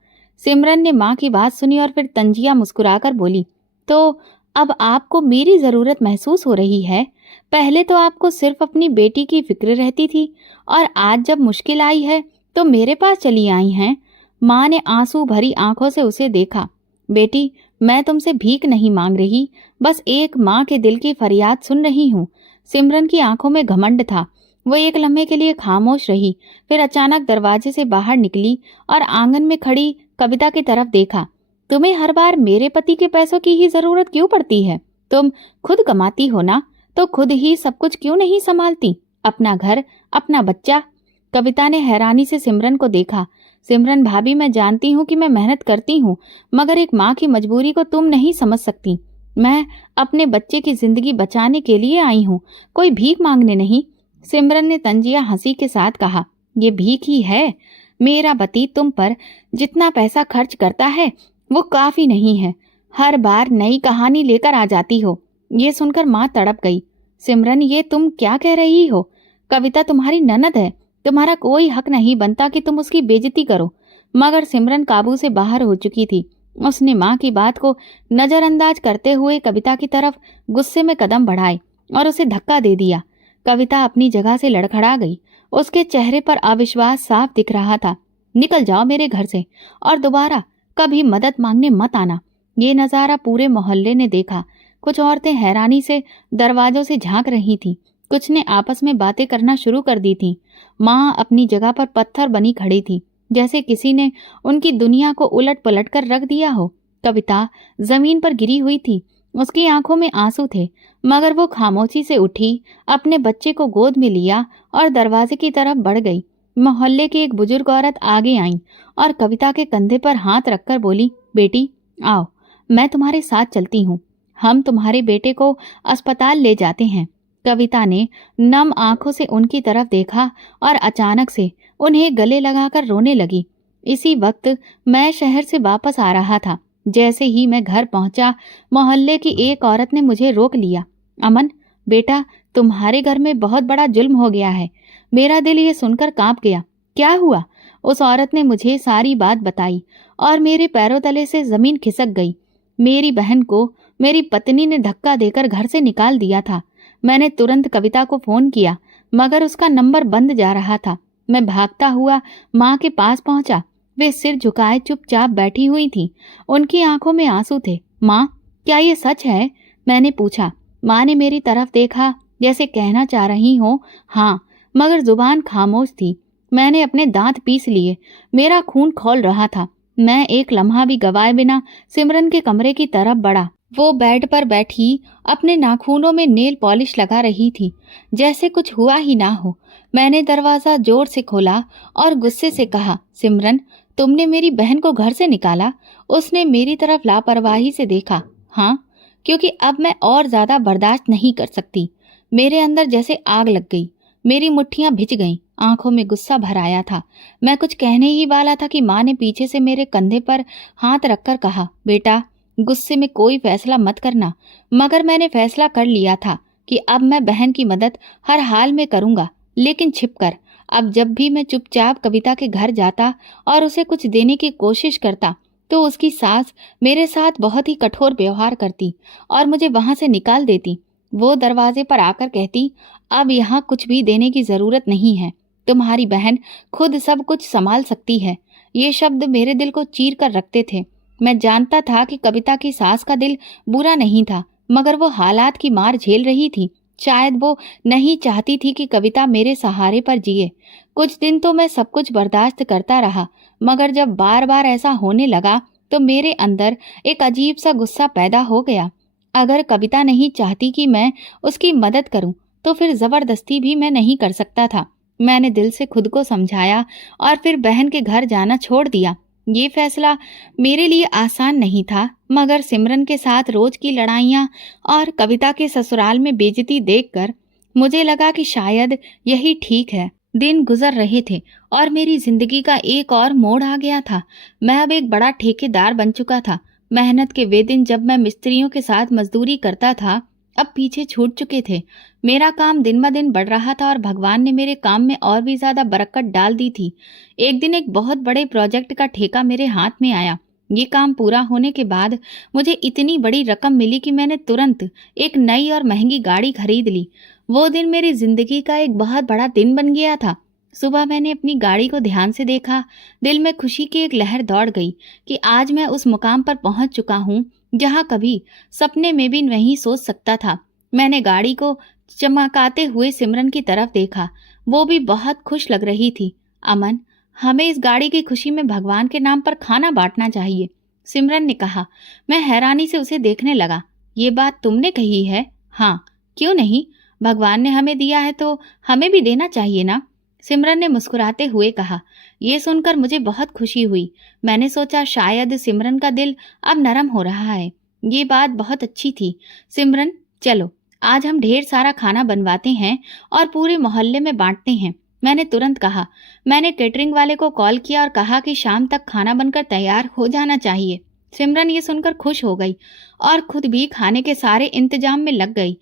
सिमरन ने माँ की बात सुनी और फिर तंजिया मुस्कुराकर बोली, तो अब आपको मेरी जरूरत महसूस हो रही है? पहले तो आपको सिर्फ अपनी बेटी की फिक्र रहती थी और आज जब मुश्किल आई है तो मेरे पास चली आई हैं। माँ ने आंसू भरी आंखों से उसे देखा। बेटी, मैं तुमसे भीख नहीं मांग रही, बस एक माँ के दिल की फरियाद सुन रही हूँ। सिमरन की आंखों में घमंड था। वो एक लम्हे के लिए खामोश रही, फिर अचानक दरवाजे से बाहर निकली और आंगन में खड़ी कविता की तरफ देखा। तुम्हें हर बार मेरे पति के पैसों की ही जरूरत क्यों पड़ती है? तुम खुद कमाती हो ना, तो खुद ही सब कुछ क्यों नहीं संभालती? अपना घर, अपना बच्चा। कविता ने हैरानी से सिमरन को देखा। सिमरन भाभी, मैं जानती हूँ कि मैं मेहनत करती हूँ, मगर एक माँ की मजबूरी को तुम नहीं समझ सकती। मैं अपने बच्चे की जिंदगी बचाने के लिए आई हूँ, कोई भीख मांगने नहीं। सिमरन ने तंजिया हंसी के साथ कहा, ये भीख ही है। मेरा पति तुम पर जितना पैसा खर्च करता है वो काफी नहीं है। हर बार नई कहानी लेकर आ जाती हो। ये सुनकर माँ तड़प गई। सिमरन, ये तुम क्या कह रही हो? कविता तुम्हारी ननद है, तुम्हारा कोई हक नहीं बनता कि तुम उसकी बेइज्जती करो। मगर सिमरन काबू से बाहर हो चुकी थी। उसने माँ की बात को नजरअंदाज करते हुए कविता की तरफ गुस्से में कदम बढ़ाए और उसे धक्का दे दिया। कविता अपनी जगह से लड़खड़ा गई। उसके चेहरे पर अविश्वास साफ दिख रहा था। निकल जाओ मेरे घर से और दोबारा कभी मदद मांगने मत आना। ये नजारा पूरे मोहल्ले ने देखा। कुछ औरतें हैरानी से दरवाजों से झांक रही थीं, कुछ ने आपस में बातें करना शुरू कर दी थीं। माँ अपनी जगह पर पत्थर बनी खड़ी थी, जैसे किसी ने उनकी दुनिया को उलट पलट कर रख दिया हो। कविता जमीन पर गिरी हुई थी, उसकी आंखों में आंसू थे, मगर वो खामोशी से उठी, अपने बच्चे को गोद में लिया और दरवाजे की तरफ बढ़ गई। मोहल्ले की एक बुजुर्ग औरत आगे आई और कविता के कंधे पर हाथ रखकर बोली, बेटी आओ, मैं तुम्हारे साथ चलती हूँ। हम तुम्हारे बेटे को अस्पताल ले जाते हैं। कविता ने नम आंखों से उनकी तरफ देखा और अचानक से उन्हें गले लगाकर रोने लगी। इसी वक्त मैं शहर से वापस आ रहा था। जैसे ही मैं घर पहुंचा, मोहल्ले की एक औरत ने मुझे रोक लिया। अमन बेटा, तुम्हारे घर में बहुत बड़ा जुल्म हो गया है। मेरा दिल ये सुनकर कांप गया। क्या हुआ? उस औरत ने मुझे सारी बात बताई और मेरे पैरों तले से जमीन खिसक गई। मेरी बहन को मेरी पत्नी ने धक्का देकर घर से निकाल दिया था। मैंने तुरंत कविता को फोन किया, मगर उसका नंबर बंद जा रहा था। मैं भागता हुआ माँ के पास पहुंचा। वे सिर झुकाए चुपचाप बैठी हुई थीं। उनकी आंखों में आंसू थे। माँ, क्या ये सच है? मैंने पूछा। माँ ने मेरी तरफ देखा, जैसे कहना चाह रही हो हाँ, मगर जुबान खामोश थी। मैंने अपने दांत पीस लिए। मेरा खून खौल रहा था। मैं एक लम्हा भी गवाए बिना सिमरन के कमरे की तरफ बढ़ा। वो बेड पर बैठी अपने नाखूनों में नेल पॉलिश लगा रही थी, जैसे कुछ हुआ ही ना हो। मैंने दरवाजा जोर से खोला और गुस्से से कहा, सिमरन, तुमने मेरी बहन को घर से निकाला? उसने मेरी तरफ लापरवाही से देखा। हाँ, क्योंकि अब मैं और ज्यादा बर्दाश्त नहीं कर सकती। मेरे अंदर जैसे आग लग गई। मेरी मुट्ठियां भिज गईं, आंखों में गुस्सा भर आया था। मैं कुछ कहने ही वाला था कि माँ ने पीछे से मेरे कंधे पर हाथ रखकर कहा, बेटा, गुस्से में कोई फैसला मत करना। मगर मैंने फैसला कर लिया था कि अब मैं बहन की मदद हर हाल में करूंगा, लेकिन छिपकर। अब जब भी मैं चुपचाप कविता के घर जाता और उसे कुछ देने की कोशिश करता, तो उसकी सास मेरे साथ बहुत ही कठोर व्यवहार करती और मुझे वहां से निकाल देती। वो दरवाजे पर आकर कहती, अब यहाँ कुछ भी देने की जरूरत नहीं है, तुम्हारी बहन खुद सब कुछ संभाल सकती है। ये शब्द मेरे दिल को चीर कर रखते थे। मैं जानता था कि कविता की सास का दिल बुरा नहीं था, मगर वो हालात की मार झेल रही थी। शायद वो नहीं चाहती थी कि कविता मेरे सहारे पर जिए। कुछ दिन तो मैं सब कुछ बर्दाश्त करता रहा, मगर जब बार बार ऐसा होने लगा तो मेरे अंदर एक अजीब सा गुस्सा पैदा हो गया। अगर कविता नहीं चाहती कि मैं उसकी मदद करूं, तो फिर जबरदस्ती भी मैं नहीं कर सकता था। मैंने दिल से खुद को समझाया और फिर बहन के घर जाना छोड़ दिया। ये फैसला मेरे लिए आसान नहीं था, मगर सिमरन के साथ रोज की लड़ाइयाँ और कविता के ससुराल में बेइज्जती देखकर मुझे लगा कि शायद यही ठीक है। दिन गुजर रहे थे और मेरी जिंदगी का एक और मोड़ आ गया था। मैं अब एक बड़ा ठेकेदार बन चुका था। मेहनत के वे दिन जब मैं मिस्त्रियों के साथ मजदूरी करता था, अब पीछे छूट चुके थे। मेरा काम दिन ब दिन बढ़ रहा था और भगवान ने मेरे काम में और भी ज्यादा बरकत डाल दी थी। एक दिन एक बहुत बड़े प्रोजेक्ट का ठेका मेरे हाथ में आया। ये काम पूरा होने के बाद मुझे इतनी बड़ी रकम मिली कि मैंने तुरंत एक नई और महंगी गाड़ी खरीद ली। वो दिन मेरी जिंदगी का एक बहुत बड़ा दिन बन गया था। सुबह मैंने अपनी गाड़ी को ध्यान से देखा। दिल में खुशी की एक लहर दौड़ गई कि आज मैं उस मुकाम पर पहुंच चुका हूं जहां कभी सपने में भी नहीं सोच सकता था। मैंने गाड़ी को चमकाते हुए सिमरन की तरफ देखा। वो भी बहुत खुश लग रही थी। अमन, हमें इस गाड़ी की खुशी में भगवान के नाम पर खाना बांटना चाहिए, सिमरन ने कहा। मैं हैरानी से उसे देखने लगा। ये बात तुमने कही है? हाँ, क्यों नहीं? भगवान ने हमें दिया है तो हमें भी देना चाहिए ना, सिमरन ने मुस्कुराते हुए कहा। ये सुनकर मुझे बहुत खुशी हुई। मैंने सोचा शायद सिमरन का दिल अब नरम हो रहा है। ये बात बहुत अच्छी थी। सिमरन, चलो आज हम ढेर सारा खाना बनवाते हैं और पूरे मोहल्ले में बांटते हैं, मैंने तुरंत कहा। मैंने केटरिंग वाले को कॉल किया और कहा कि शाम तक खाना बनकर तैयार हो जाना चाहिए। सिमरन ये सुनकर खुश हो गई और खुद भी खाने के सारे इंतजाम में लग गई।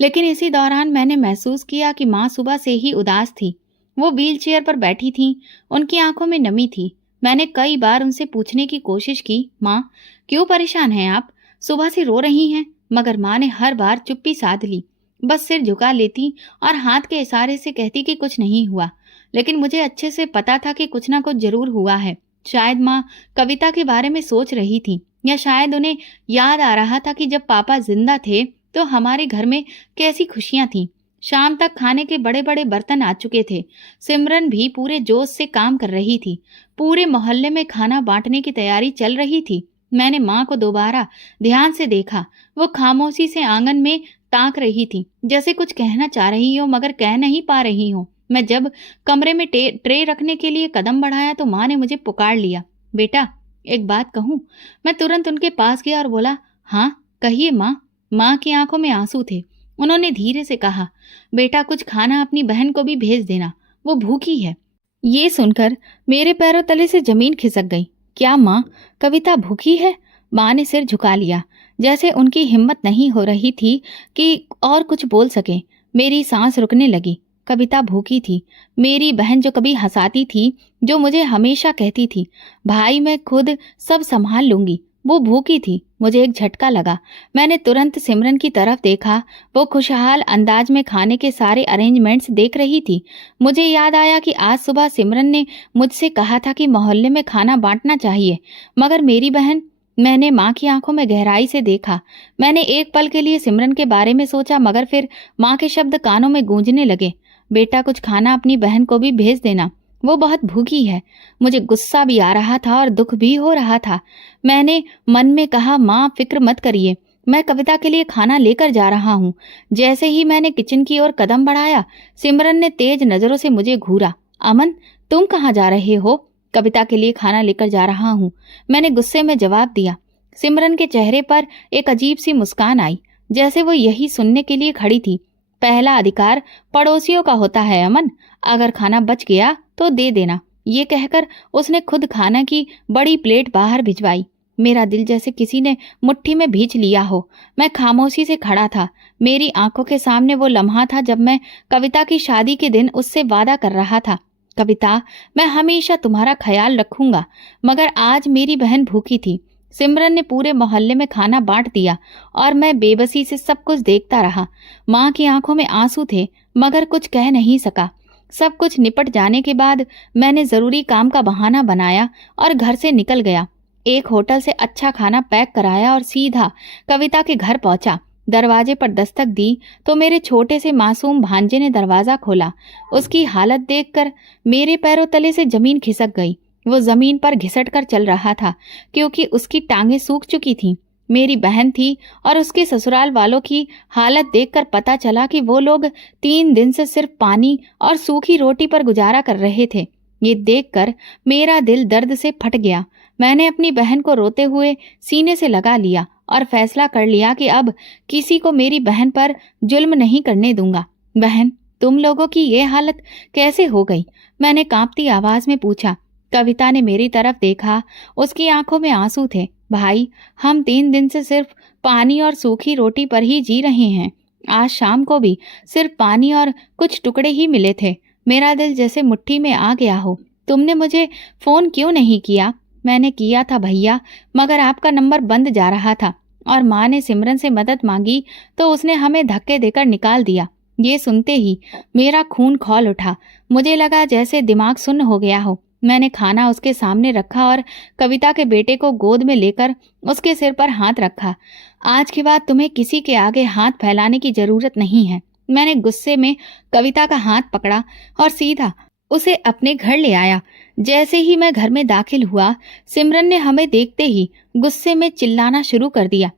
लेकिन इसी दौरान मैंने महसूस किया कि माँ सुबह से ही उदास थी। वो व्हील चेयर पर बैठी थीं, उनकी आंखों में नमी थी। मैंने कई बार उनसे पूछने की कोशिश की, माँ क्यों परेशान हैं आप? सुबह से रो रही हैं? मगर माँ ने हर बार चुप्पी साध ली। बस सिर झुका लेती और हाथ के इशारे से कहती कि कुछ नहीं हुआ। लेकिन मुझे अच्छे से पता था कि कुछ ना कुछ जरूर हुआ है। शायद माँ कविता के बारे में सोच रही थी, या शायद उन्हें याद आ रहा था कि जब पापा जिंदा थे तो हमारे घर में कैसी खुशियां थीं। शाम तक खाने के बड़े बड़े बर्तन आ चुके थे। सिमरन भी पूरे जोश से काम कर रही थी। पूरे मोहल्ले में खाना बांटने की तैयारी चल रही थी। मैंने माँ को दोबारा ध्यान से देखा। वो खामोशी से आंगन में ताक रही थी, जैसे कुछ कहना चाह रही हो मगर कह नहीं पा रही हो। मैं जब कमरे में ट्रे रखने के लिए कदम बढ़ाया तो माँ ने मुझे पुकार लिया, बेटा एक बात कहूँ? मैं तुरंत उनके पास गया और बोला, हाँ कहिए माँ। माँ की आंखों में आंसू थे। उन्होंने धीरे से कहा, बेटा कुछ खाना अपनी बहन को भी भेज देना, वो भूखी है। ये सुनकर मेरे पैरों तले से जमीन खिसक गई। क्या माँ, कविता भूखी है? माँ ने सिर झुका लिया, जैसे उनकी हिम्मत नहीं हो रही थी कि और कुछ बोल सके। मेरी सांस रुकने लगी। कविता भूखी थी। मेरी बहन जो कभी हंसाती थी, जो मुझे हमेशा कहती थी, भाई मैं खुद सब संभाल लूंगी, वो भूखी थी। मुझे एक झटका लगा। मैंने तुरंत सिमरन की तरफ देखा। वो खुशहाल अंदाज में खाने के सारे अरेंजमेंट्स देख रही थी। मुझे याद आया कि आज सुबह सिमरन ने मुझसे कहा था कि मोहल्ले में खाना बांटना चाहिए, मगर मेरी बहन। मैंने माँ की आंखों में गहराई से देखा। मैंने एक पल के लिए सिमरन के बारे में सोचा, मगर फिर माँ के शब्द कानों में गूंजने लगे, बेटा कुछ खाना अपनी बहन को भी भेज देना, वो बहुत भूखी है। मुझे गुस्सा भी आ रहा था और दुख भी हो रहा था। मैंने मन में कहा, माँ फिक्र मत करिए, मैं कविता के लिए खाना लेकर जा रहा हूँ। जैसे ही मैंने किचन की ओर कदम बढ़ाया, सिमरन ने तेज नजरों से मुझे घूरा। अमन, तुम कहाँ जा रहे हो? कविता के लिए खाना लेकर जा रहा हूँ, मैंने गुस्से में जवाब दिया। सिमरन के चेहरे पर एक अजीब सी मुस्कान आई, जैसे वो यही सुनने के लिए खड़ी थी। पहला अधिकार पड़ोसियों का होता है अमन, अगर खाना बच गया तो दे देना। ये कहकर उसने खुद खाना की बड़ी प्लेट बाहर भिजवाई। मेरा दिल जैसे किसी ने मुट्ठी में भींच लिया हो। मैं खामोशी से खड़ा था। मेरी आंखों के सामने वो लम्हा था जब मैं कविता की शादी के दिन उससे वादा कर रहा था, कविता मैं हमेशा तुम्हारा ख्याल रखूंगा। मगर आज मेरी बहन भूखी थी। सिमरन ने पूरे मोहल्ले में खाना बांट दिया और मैं बेबसी से सब कुछ देखता रहा। माँ की आंखों में आंसू थे, मगर कुछ कह नहीं सका। सब कुछ निपट जाने के बाद मैंने जरूरी काम का बहाना बनाया और घर से निकल गया। एक होटल से अच्छा खाना पैक कराया और सीधा कविता के घर पहुंचा। दरवाजे पर दस्तक दी तो मेरे छोटे से मासूम भांजे ने दरवाजा खोला। उसकी हालत देखकर मेरे पैरों तले से जमीन खिसक गई। वो जमीन पर घिसट कर चल रहा था क्योंकि उसकी टांगें सूख चुकी थीं। मेरी बहन थी और उसके ससुराल वालों की हालत देखकर पता चला कि वो लोग 3 दिन से सिर्फ पानी और सूखी रोटी पर गुजारा कर रहे थे। ये देखकर मेरा दिल दर्द से फट गया। मैंने अपनी बहन को रोते हुए सीने से लगा लिया और फैसला कर लिया कि अब किसी को मेरी बहन पर जुल्म नहीं करने दूंगा। बहन, तुम लोगों की ये हालत कैसे हो गई? मैंने कांपती आवाज में पूछा। कविता ने मेरी तरफ देखा। उसकी आंखों में आंसू थे। भाई, हम 3 दिन से सिर्फ पानी और सूखी रोटी पर ही जी रहे हैं। आज शाम को भी सिर्फ पानी और कुछ टुकड़े ही मिले थे। मेरा दिल जैसे मुट्ठी में आ गया हो। तुमने मुझे फोन क्यों नहीं किया? मैंने किया था भैया, मगर आपका नंबर बंद जा रहा था और माँ ने सिमरन से मदद मांगी तो उसने हमें धक्के देकर निकाल दिया। ये सुनते ही मेरा खून खौल उठा। मुझे लगा जैसे दिमाग सुन्न हो गया हो। मैंने खाना उसके सामने रखा और कविता के बेटे को गोद में लेकर उसके सिर पर हाथ रखा। आज के बाद तुम्हें किसी के आगे हाथ फैलाने की जरूरत नहीं है। मैंने गुस्से में कविता का हाथ पकड़ा और सीधा उसे अपने घर ले आया। जैसे ही मैं घर में दाखिल हुआ, सिमरन ने हमें देखते ही गुस्से में चिल्लाना शुरू कर दिया।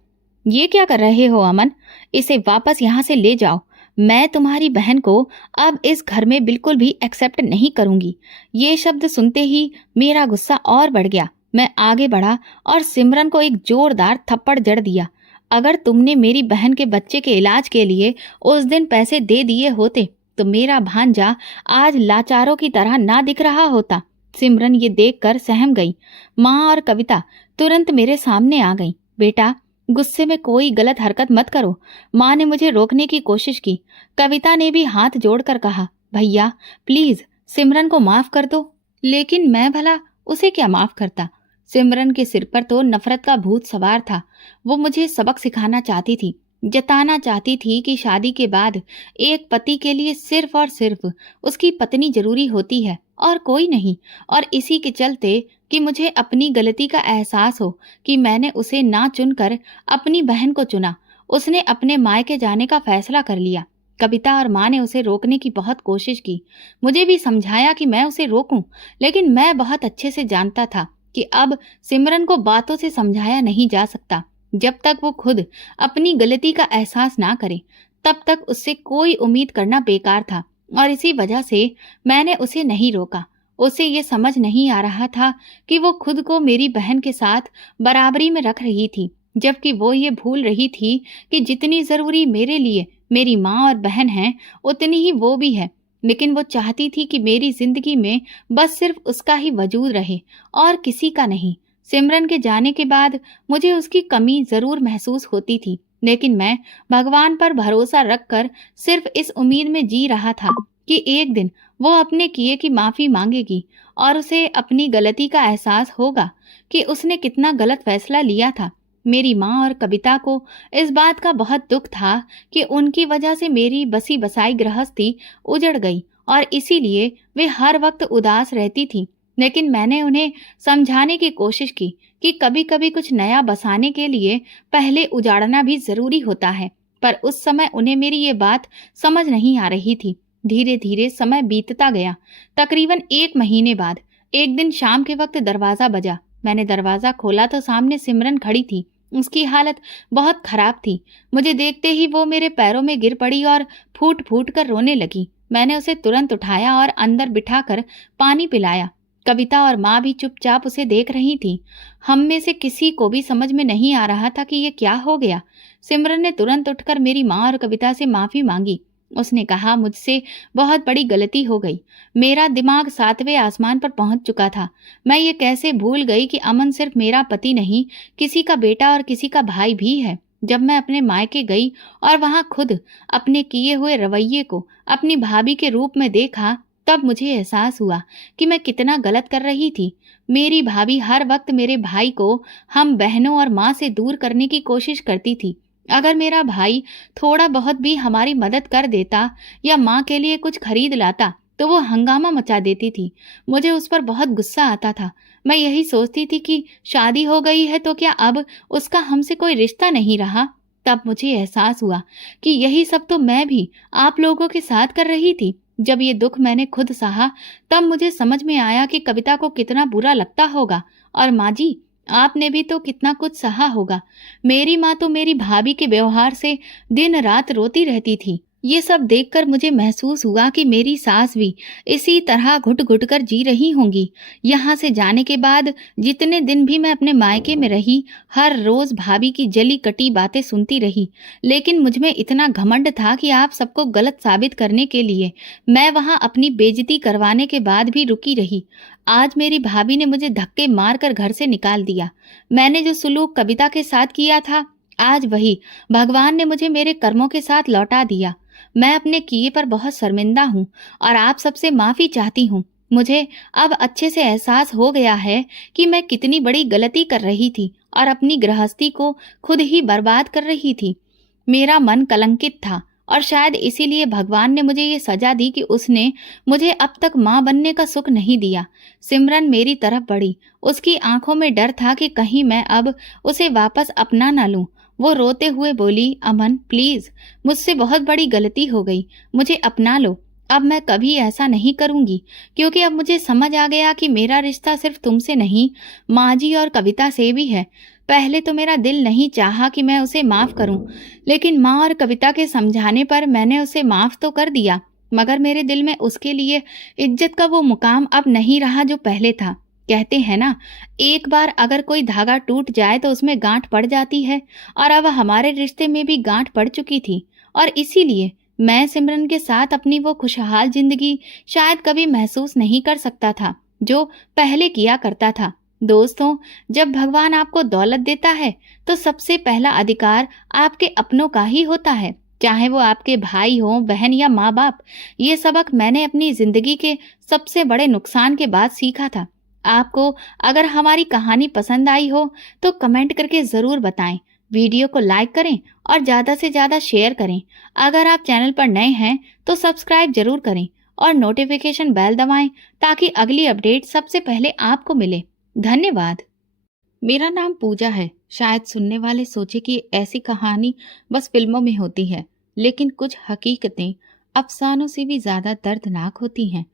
ये क्या कर रहे हो अमन? इसे वापस यहाँ से ले जाओ। मैं तुम्हारी बहन को अब इस घर में बिल्कुल भी एक्सेप्ट नहीं करूंगी। ये शब्द सुनते ही मेरा गुस्सा और बढ़ गया। मैं आगे बढ़ा और सिमरन को एक जोरदार थप्पड़ जड़ दिया। अगर तुमने मेरी बहन के बच्चे के इलाज के लिए उस दिन पैसे दे दिए होते तो मेरा भांजा आज लाचारों की तरह ना दिख रहा होता। सिमरन ये देखकर सहम गई। माँ और कविता तुरंत मेरे सामने आ गई। बेटा, गुस्से में कोई गलत हरकत मत करो। माँ ने मुझे रोकने की कोशिश की। कविता ने भी हाथ जोड़कर कहा, भैया प्लीज सिमरन को माफ कर दो। लेकिन मैं भला उसे क्या माफ करता? सिमरन के सिर पर तो नफरत का भूत सवार था। वो मुझे सबक सिखाना चाहती थी, जताना चाहती थी कि शादी के बाद एक पति के लिए सिर्फ और सिर्फ उसकी पत्नी जरूरी होती है और कोई नहीं। और इसी के चलते कि मुझे अपनी गलती का एहसास हो कि मैंने उसे ना चुनकर अपनी बहन को चुना, उसने अपने मायके जाने का फैसला कर लिया। कविता और माँ ने उसे रोकने की बहुत कोशिश की। मुझे भी समझाया कि मैं उसे रोकूं, लेकिन मैं बहुत अच्छे से जानता था कि अब सिमरन को बातों से समझाया नहीं जा सकता। जब तक वो खुद अपनी गलती का एहसास ना करे, तब तक उससे कोई उम्मीद करना बेकार था। और इसी वजह से मैंने उसे नहीं रोका। उसे ये समझ नहीं आ रहा था कि वो खुद को मेरी बहन के साथ बराबरी में रख रही थी, जबकि वो ये भूल रही थी कि जितनी जरूरी मेरे लिए मेरी माँ और बहन है, उतनी ही वो भी है। लेकिन वो चाहती थी कि मेरी जिंदगी में बस सिर्फ उसका ही वजूद रहे और किसी का नहीं। सिमरन के जाने के बाद मुझे उसकी कमी जरूर महसूस होती थी, लेकिन मैं भगवान पर भरोसा रखकर सिर्फ इस उम्मीद में जी रहा था कि एक दिन वो अपने किए की माफी मांगेगी और उसे अपनी गलती का एहसास होगा कि उसने कितना गलत फैसला लिया था। मेरी माँ और कविता को इस बात का बहुत दुख था कि उनकी वजह से मेरी बसी बसाई गृहस्थी उजड़ गई और इसीलिए वे हर वक्त उदास रहती थी। लेकिन मैंने उन्हें समझाने की कोशिश की कि कभी कभी कुछ नया बसाने के लिए पहले उजाड़ना भी जरूरी होता है, पर उस समय उन्हें मेरी ये बात समझ नहीं आ रही थी। धीरे धीरे समय बीतता गया। तकरीबन 1 महीने बाद एक दिन शाम के वक्त दरवाजा बजा। मैंने दरवाजा खोला तो सामने सिमरन खड़ी थी। उसकी हालत बहुत खराब थी। मुझे देखते ही वो मेरे पैरों में गिर पड़ी और फूट फूट कर रोने लगी। मैंने उसे तुरंत उठाया और अंदर बिठाकर पानी पिलाया। कविता और माँ भी चुपचाप उसे देख रही थी। हम में से किसी को भी समझ में नहीं आ रहा था कि ये क्या हो गया। सिमरन ने तुरंत उठकर मेरी माँ और कविता से माफी मांगी। उसने कहा, मुझसे बहुत बड़ी गलती हो गई। मेरा दिमाग 7वें आसमान पर पहुंच चुका था। मैं ये कैसे भूल गई कि अमन सिर्फ मेरा पति नहीं, किसी का बेटा और किसी का भाई भी है। जब मैं अपने मायके गई और वहां खुद अपने किए हुए रवैये को अपनी भाभी के रूप में देखा, तब मुझे एहसास हुआ कि मैं कितना गलत कर रही थी। मेरी भाभी हर वक्त मेरे भाई को हम बहनों और माँ से दूर करने की कोशिश करती थी। अगर मेरा भाई थोड़ा बहुत भी हमारी मदद कर देता या माँ के लिए कुछ खरीद लाता तो वो हंगामा मचा देती थी। मुझे उस पर बहुत गुस्सा आता था। मैं यही सोचती थी कि शादी हो गई है तो क्या अब उसका हमसे कोई रिश्ता नहीं रहा। तब मुझे एहसास हुआ कि यही सब तो मैं भी आप लोगों के साथ कर रही थी। जब ये दुख मैंने खुद सहा, तब मुझे समझ में आया कि कविता को कितना बुरा लगता होगा। और माँ जी, आपने भी तो कितना कुछ सहा होगा। मेरी माँ तो मेरी भाभी के व्यवहार से दिन रात रोती रहती थी। ये सब देखकर मुझे महसूस हुआ कि मेरी सास भी इसी तरह घुट घुट कर जी रही होंगी। यहाँ से जाने के बाद जितने दिन भी मैं अपने मायके में रही, हर रोज भाभी की जली कटी बातें सुनती रही। लेकिन मुझमें इतना घमंड था कि आप सबको गलत साबित करने के लिए मैं वहाँ अपनी बेइज्जती करवाने के बाद भी रुकी रही। आज मेरी भाभी ने मुझे धक्के मारकर घर से निकाल दिया। मैंने जो सुलूक कविता के साथ किया था, आज वही भगवान ने मुझे मेरे कर्मों के साथ लौटा दिया। मैं अपने किए पर बहुत शर्मिंदा हूँ और आप सबसे माफी चाहती हूँ। मुझे अब अच्छे से एहसास हो गया है कि मैं कितनी बड़ी गलती कर रही थी और अपनी गृहस्थी को खुद ही बर्बाद कर रही थी। मेरा मन कलंकित था और शायद इसीलिए भगवान ने मुझे ये सजा दी कि उसने मुझे अब तक माँ बनने का सुख नहीं दिया। सिमरन मेरी तरफ बढ़ी। उसकी आंखों में डर था कि कहीं मैं अब उसे वापस अपना ना लूं। वो रोते हुए बोली, अमन प्लीज, मुझसे बहुत बड़ी गलती हो गई, मुझे अपना लो। अब मैं कभी ऐसा नहीं करूंगी, क्योंकि अब मुझे समझ आ गया कि मेरा रिश्ता सिर्फ तुमसे नहीं, माँ जी और कविता से भी है। पहले तो मेरा दिल नहीं चाहा कि मैं उसे माफ करूं, लेकिन माँ और कविता के समझाने पर मैंने उसे माफ तो कर दिया, मगर मेरे दिल में उसके लिए इज्जत का वो मुकाम अब नहीं रहा जो पहले था। कहते हैं ना, एक बार अगर कोई धागा टूट जाए तो उसमें गांठ पड़ जाती है, और अब हमारे रिश्ते में भी गांठ पड़ चुकी थी। और इसीलिए मैं सिमरन के साथ अपनी वो खुशहाल जिंदगी शायद कभी महसूस नहीं कर सकता था जो पहले किया करता था। दोस्तों, जब भगवान आपको दौलत देता है तो सबसे पहला अधिकार आपके अपनों का ही होता है, चाहे वो आपके भाई हो, बहन या माँ बाप। ये सबक मैंने अपनी जिंदगी के सबसे बड़े नुकसान के बाद सीखा था। आपको अगर हमारी कहानी पसंद आई हो तो कमेंट करके जरूर बताएं, वीडियो को लाइक करें और ज्यादा से ज्यादा शेयर करें। अगर आप चैनल पर नए हैं तो सब्सक्राइब जरूर करें और नोटिफिकेशन बेल दबाएं ताकि अगली अपडेट सबसे पहले आपको मिले। धन्यवाद। मेरा नाम पूजा है। शायद सुनने वाले सोचे कि ऐसी कहानी बस फिल्मों में होती है, लेकिन कुछ हकीकतें अफसानों से भी ज्यादा दर्दनाक होती हैं।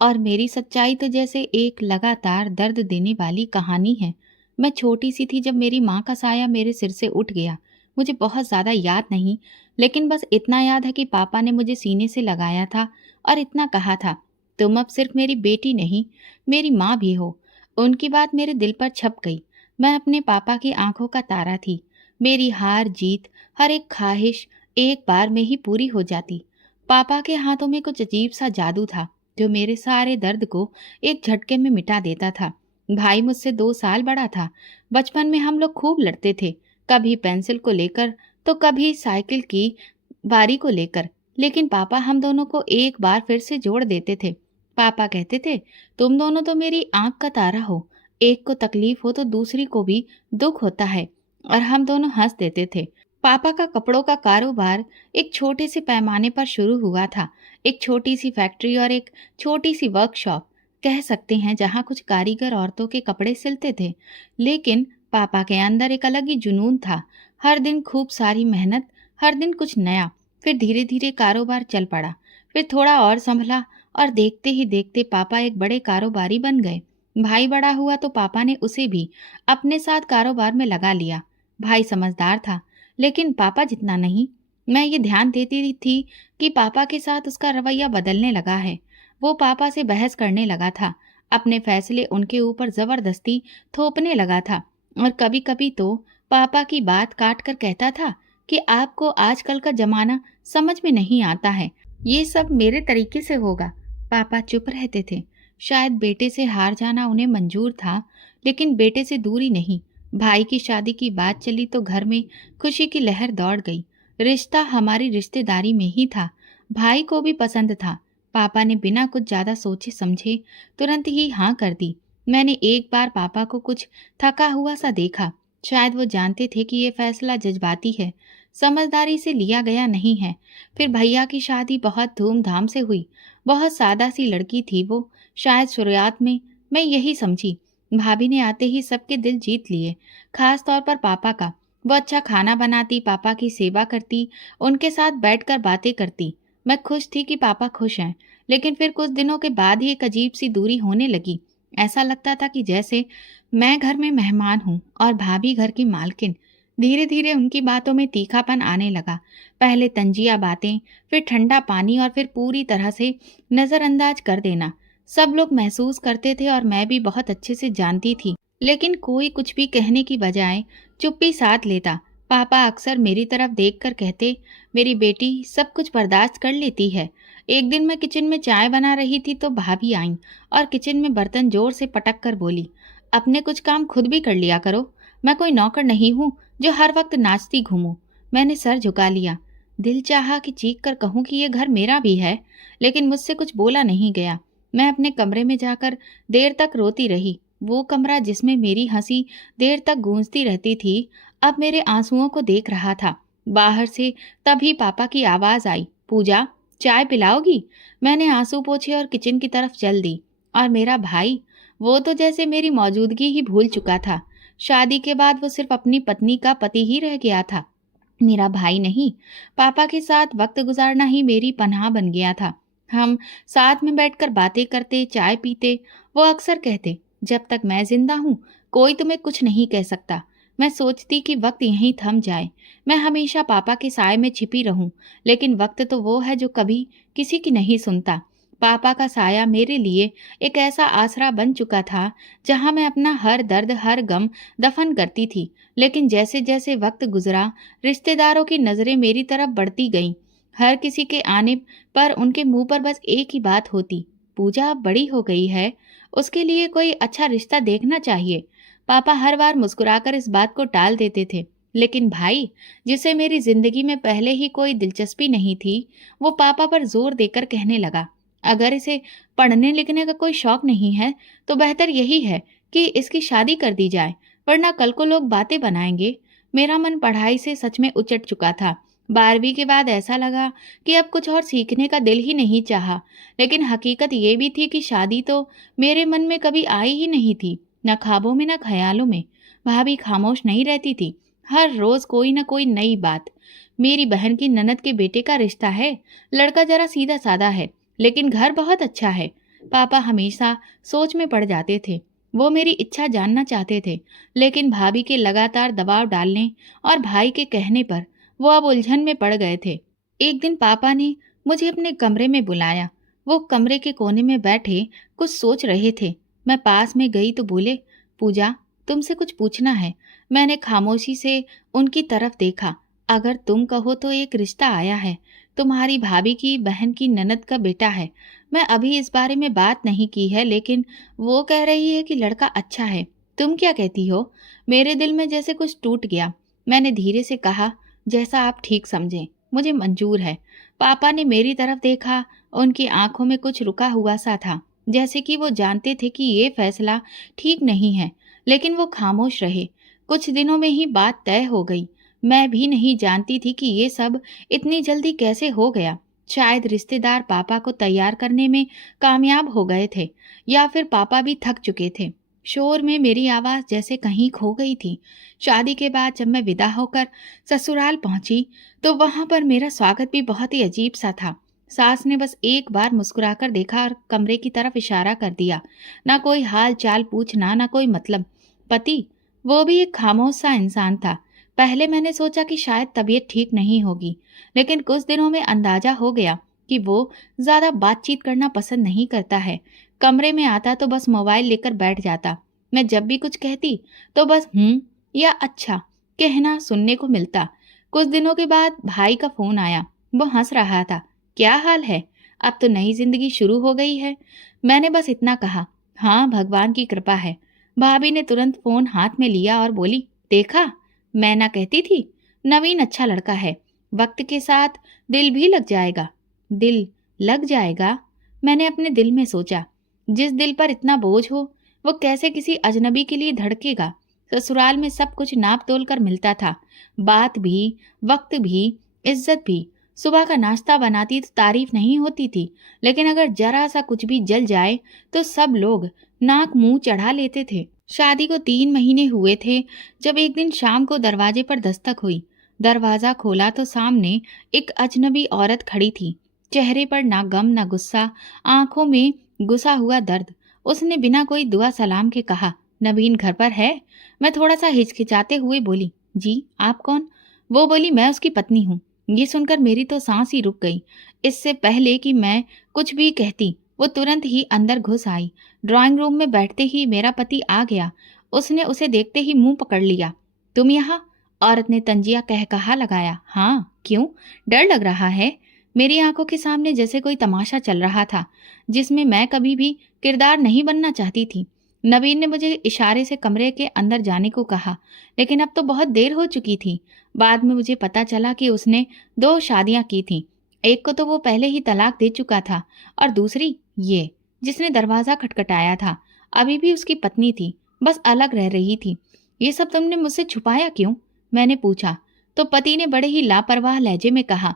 और मेरी सच्चाई तो जैसे एक लगातार दर्द देने वाली कहानी है। मैं छोटी सी थी जब मेरी माँ का साया मेरे सिर से उठ गया। मुझे बहुत ज्यादा याद नहीं, लेकिन बस इतना याद है कि पापा ने मुझे सीने से लगाया था और इतना कहा था, तुम अब सिर्फ मेरी बेटी नहीं, मेरी माँ भी हो। उनकी बात मेरे दिल पर छप गई। मैं अपने पापा की आंखों का तारा थी। मेरी हार जीत, हर एक ख्वाहिश एक बार में ही पूरी हो जाती। पापा के हाथों में कुछ अजीब सा जादू था जो मेरे सारे दर्द को एक झटके में मिटा देता था। भाई मुझसे 2 साल बड़ा था। बचपन में हम लोग खूब लड़ते थे, कभी पेंसिल को लेकर तो कभी साइकिल की बारी को लेकर। लेकिन पापा हम दोनों को एक बार फिर से जोड़ देते थे। पापा कहते थे, तुम दोनों तो मेरी आंख का तारा हो, एक को तकलीफ हो तो दूसरी को भी दुख होता है। और हम दोनों हंस देते थे। पापा का कपड़ों का कारोबार एक छोटे से पैमाने पर शुरू हुआ था। एक छोटी सी फैक्ट्री और एक छोटी सी वर्कशॉप कह सकते हैं, जहां कुछ कारीगर औरतों के कपड़े सिलते थे। लेकिन पापा के अंदर एक अलग ही जुनून था। हर दिन खूब सारी मेहनत, हर दिन कुछ नया। फिर धीरे धीरे कारोबार चल पड़ा, फिर थोड़ा और संभला, और देखते ही देखते पापा एक बड़े कारोबारी बन गए। भाई बड़ा हुआ तो पापा ने उसे भी अपने साथ कारोबार में लगा लिया। भाई समझदार था, लेकिन पापा जितना नहीं। मैं ये ध्यान देती थी कि पापा के साथ उसका रवैया बदलने लगा है। वो पापा से बहस करने लगा था, अपने फैसले उनके ऊपर जबरदस्ती थोपने लगा था, और कभी कभी तो पापा की बात काट कर कहता था कि आपको आजकल का जमाना समझ में नहीं आता है, ये सब मेरे तरीके से होगा। पापा चुप रहते थे। शायद बेटे से हार जाना उन्हें मंजूर था, लेकिन बेटे से दूरी नहीं। भाई की शादी की बात चली तो घर में खुशी की लहर दौड़ गई। रिश्ता हमारी रिश्तेदारी में ही था, भाई को भी पसंद था। पापा ने बिना कुछ ज्यादा सोचे समझे तुरंत ही हाँ कर दी। मैंने एक बार पापा को कुछ थका हुआ सा देखा। शायद वो जानते थे कि ये फैसला जज्बाती है, समझदारी से लिया गया नहीं है। फिर भैया की शादी बहुत धूमधाम से हुई। बहुत सादा सी लड़की थी वो। शायद शुरुआत में मैं यही समझी। भाभी ने आते ही सबके दिल जीत लिए, खास तौर पर पापा का। वो अच्छा खाना बनाती, पापा की सेवा करती, उनके साथ बैठकर बातें करती। मैं खुश थी कि पापा खुश हैं, लेकिन फिर कुछ दिनों के बाद ही एक अजीब सी दूरी होने लगी। ऐसा लगता था कि जैसे मैं घर में मेहमान हूँ और भाभी घर की मालकिन। धीरे धीरे उनकी बातों में तीखापन आने लगा। पहले तंजिया बातें, फिर ठंडा पानी, और फिर पूरी तरह से नजरअंदाज कर देना। सब लोग महसूस करते थे और मैं भी बहुत अच्छे से जानती थी, लेकिन कोई कुछ भी कहने की बजाय चुप्पी साध लेता। पापा अक्सर मेरी तरफ देखकर कहते, मेरी बेटी सब कुछ बर्दाश्त कर लेती है। एक दिन मैं किचन में चाय बना रही थी तो भाभी आईं और किचन में बर्तन जोर से पटक कर बोली, अपने कुछ काम खुद भी कर लिया करो, मैं कोई नौकर नहीं हूँ जो हर वक्त नाचती घूमूं। मैंने सर झुका लिया। दिल चाहा कि चीख कर कहूं कि ये घर मेरा भी है, लेकिन मुझसे कुछ बोला नहीं गया। मैं अपने कमरे में जाकर देर तक रोती रही। वो कमरा जिसमें मेरी हंसी देर तक गूंजती रहती थी, अब मेरे आंसुओं को देख रहा था। बाहर से तभी पापा की आवाज आई, पूजा, चाय पिलाओगी? मैंने आंसू पोंछे और किचन की तरफ चल दी। और मेरा भाई, वो तो जैसे मेरी मौजूदगी ही भूल चुका था। शादी के बाद वो सिर्फ अपनी पत्नी का पति ही रह गया था, मेरा भाई नहीं। पापा के साथ वक्त गुजारना ही मेरी पनाह बन गया था। हम साथ में बैठकर बातें करते, चाय पीते। वो अक्सर कहते, जब तक मैं जिंदा हूँ कोई तुम्हें कुछ नहीं कह सकता। मैं सोचती कि वक्त यहीं थम जाए, मैं हमेशा पापा के साए में छिपी रहूं। लेकिन वक्त तो वो है जो कभी किसी की नहीं सुनता। पापा का साया मेरे लिए एक ऐसा आसरा बन चुका था, जहां मैं अपना हर दर्द, हर गम दफन करती थी। लेकिन जैसे जैसे वक्त गुजरा, रिश्तेदारों की नजरें मेरी तरफ बढ़ती गईं। हर किसी के आने पर उनके मुंह पर बस एक ही बात होती, पूजा अब बड़ी हो गई है, उसके लिए कोई अच्छा रिश्ता देखना चाहिए। पापा हर बार मुस्कुराकर इस बात को टाल देते थे। लेकिन भाई, जिसे मेरी जिंदगी में पहले ही कोई दिलचस्पी नहीं थी, वो पापा पर जोर देकर कहने लगा, अगर इसे पढ़ने लिखने का कोई शौक नहीं है तो बेहतर यही है कि इसकी शादी कर दी जाए, वरना कल को लोग बातें बनाएंगे। मेरा मन पढ़ाई से सच में उचट चुका था। 12वीं के बाद ऐसा लगा कि अब कुछ और सीखने का दिल ही नहीं चाहा। लेकिन हकीकत ये भी थी कि शादी तो मेरे मन में कभी आई ही नहीं थी, न ख्वाबों में न ख्यालों में। भाभी खामोश नहीं रहती थी। हर रोज कोई न कोई नई बात। मेरी बहन की ननद के बेटे का रिश्ता है, लड़का जरा सीधा साधा है, लेकिन घर बहुत अच्छा है। पापा हमेशा सोच में पड़ जाते थे। वो मेरी इच्छा जानना चाहते थे, लेकिन भाभी के लगातार दबाव डालने और भाई के कहने पर वो अब उलझन में पड़ गए थे। एक दिन पापा ने मुझे अपने कमरे में बुलाया। वो कमरे के कोने में बैठे कुछ सोच रहे थे। मैं पास में गई तो बोले, पूजा, तुमसे कुछ पूछना है। मैंने खामोशी से उनकी तरफ देखा। अगर तुम कहो तो एक रिश्ता आया है, तुम्हारी भाभी की बहन की ननद का बेटा है। मैं अभी इस बारे में बात नहीं की है, लेकिन वो कह रही है कि लड़का अच्छा है। तुम क्या कहती हो? मेरे दिल में जैसे कुछ टूट गया। मैंने धीरे से कहा, जैसा आप ठीक समझें, मुझे मंजूर है। पापा ने मेरी तरफ देखा। उनकी आंखों में कुछ रुका हुआ सा था, जैसे कि वो जानते थे कि ये फैसला ठीक नहीं है। लेकिन वो खामोश रहे। कुछ दिनों में ही बात तय हो गई। मैं भी नहीं जानती थी कि ये सब इतनी जल्दी कैसे हो गया। शायद रिश्तेदार पापा को तैयार करने में कामयाब हो गए थे, या फिर पापा भी थक चुके थे। शोर में मेरी आवाज जैसे कहीं खो गई थी। शादी के बाद जब मैं विदा होकर ससुराल पहुंची, तो वहां पर मेरा स्वागत भी बहुत ही अजीब सा था। सास ने बस एक बार मुस्कुराकर देखा और कमरे की तरफ इशारा कर दिया। ना कोई हाल चाल पूछना, ना कोई मतलब। पति, वो भी एक खामोश सा इंसान था। पहले मैंने सोचा कि शायद तबीयत ठीक नहीं होगी, लेकिन कुछ दिनों में अंदाजा हो गया कि वो ज्यादा बातचीत करना पसंद नहीं करता है। कमरे में आता तो बस मोबाइल लेकर बैठ जाता। मैं जब भी कुछ कहती तो बस या अच्छा कहना सुनने को मिलता। कुछ दिनों के बाद भाई का फोन आया। वो हंस रहा था। क्या हाल है? अब तो नई जिंदगी शुरू हो गई है। मैंने बस इतना कहा, हाँ, भगवान की कृपा है। भाभी ने तुरंत फोन हाथ में लिया और बोली, देखा, मैं ना कहती थी, नवीन अच्छा लड़का है, वक्त के साथ दिल भी लग जाएगा। दिल लग जाएगा? मैंने अपने दिल में सोचा, जिस दिल पर इतना बोझ हो, वो कैसे किसी अजनबी के लिए धड़केगा। ससुराल में सब कुछ नाप तोल कर मिलता था, बात भी, वक्त भी, इज्जत भी। सुबह का नाश्ता बनाती तो तारीफ नहीं होती थी, लेकिन अगर जरा सा कुछ भी जल जाए तो सब लोग नाक मुंह चढ़ा लेते थे। शादी को 3 महीने हुए थे जब एक दिन शाम को दरवाजे पर दस्तक हुई। दरवाजा खोला तो सामने एक अजनबी औरत खड़ी थी। चेहरे पर ना गम ना गुस्सा, आंखों में घुसा हुआ दर्द। उसने बिना कोई दुआ सलाम के कहा, नवीन घर पर है? मैं थोड़ा सा हिचकिचाते हुए बोली, जी, आप कौन? वो बोली, मैं उसकी पत्नी हूँ। ये सुनकर मेरी तो सांस ही रुक गई। इससे पहले कि मैं कुछ भी कहती, वो तुरंत ही अंदर घुस आई। ड्राइंग रूम में बैठते ही मेरा पति आ गया। उसने उसे देखते ही मुंह पकड़ लिया। तुम यहाँ? औरत ने तंजिया कह कहा लगाया। हाँ, क्यों? डर लग रहा है? मेरी आंखों के सामने जैसे कोई तमाशा चल रहा था, जिसमें मैं कभी भी किरदार नहीं बनना चाहती थी। नवीन ने मुझे इशारे से कमरे के अंदर जाने को कहा, लेकिन अब तो बहुत देर हो चुकी थी। बाद में मुझे पता चला कि उसने 2 शादियां की थीं। एक को तो वो पहले ही तलाक दे चुका था और दूसरी ये, जिसने दरवाज़ा खटखटाया था, अभी भी उसकी पत्नी थी, बस अलग रह रही थी। ये सब तुमने मुझसे छुपाया क्यों? मैंने पूछा। तो पति ने बड़े ही लापरवाह लहजे में कहा,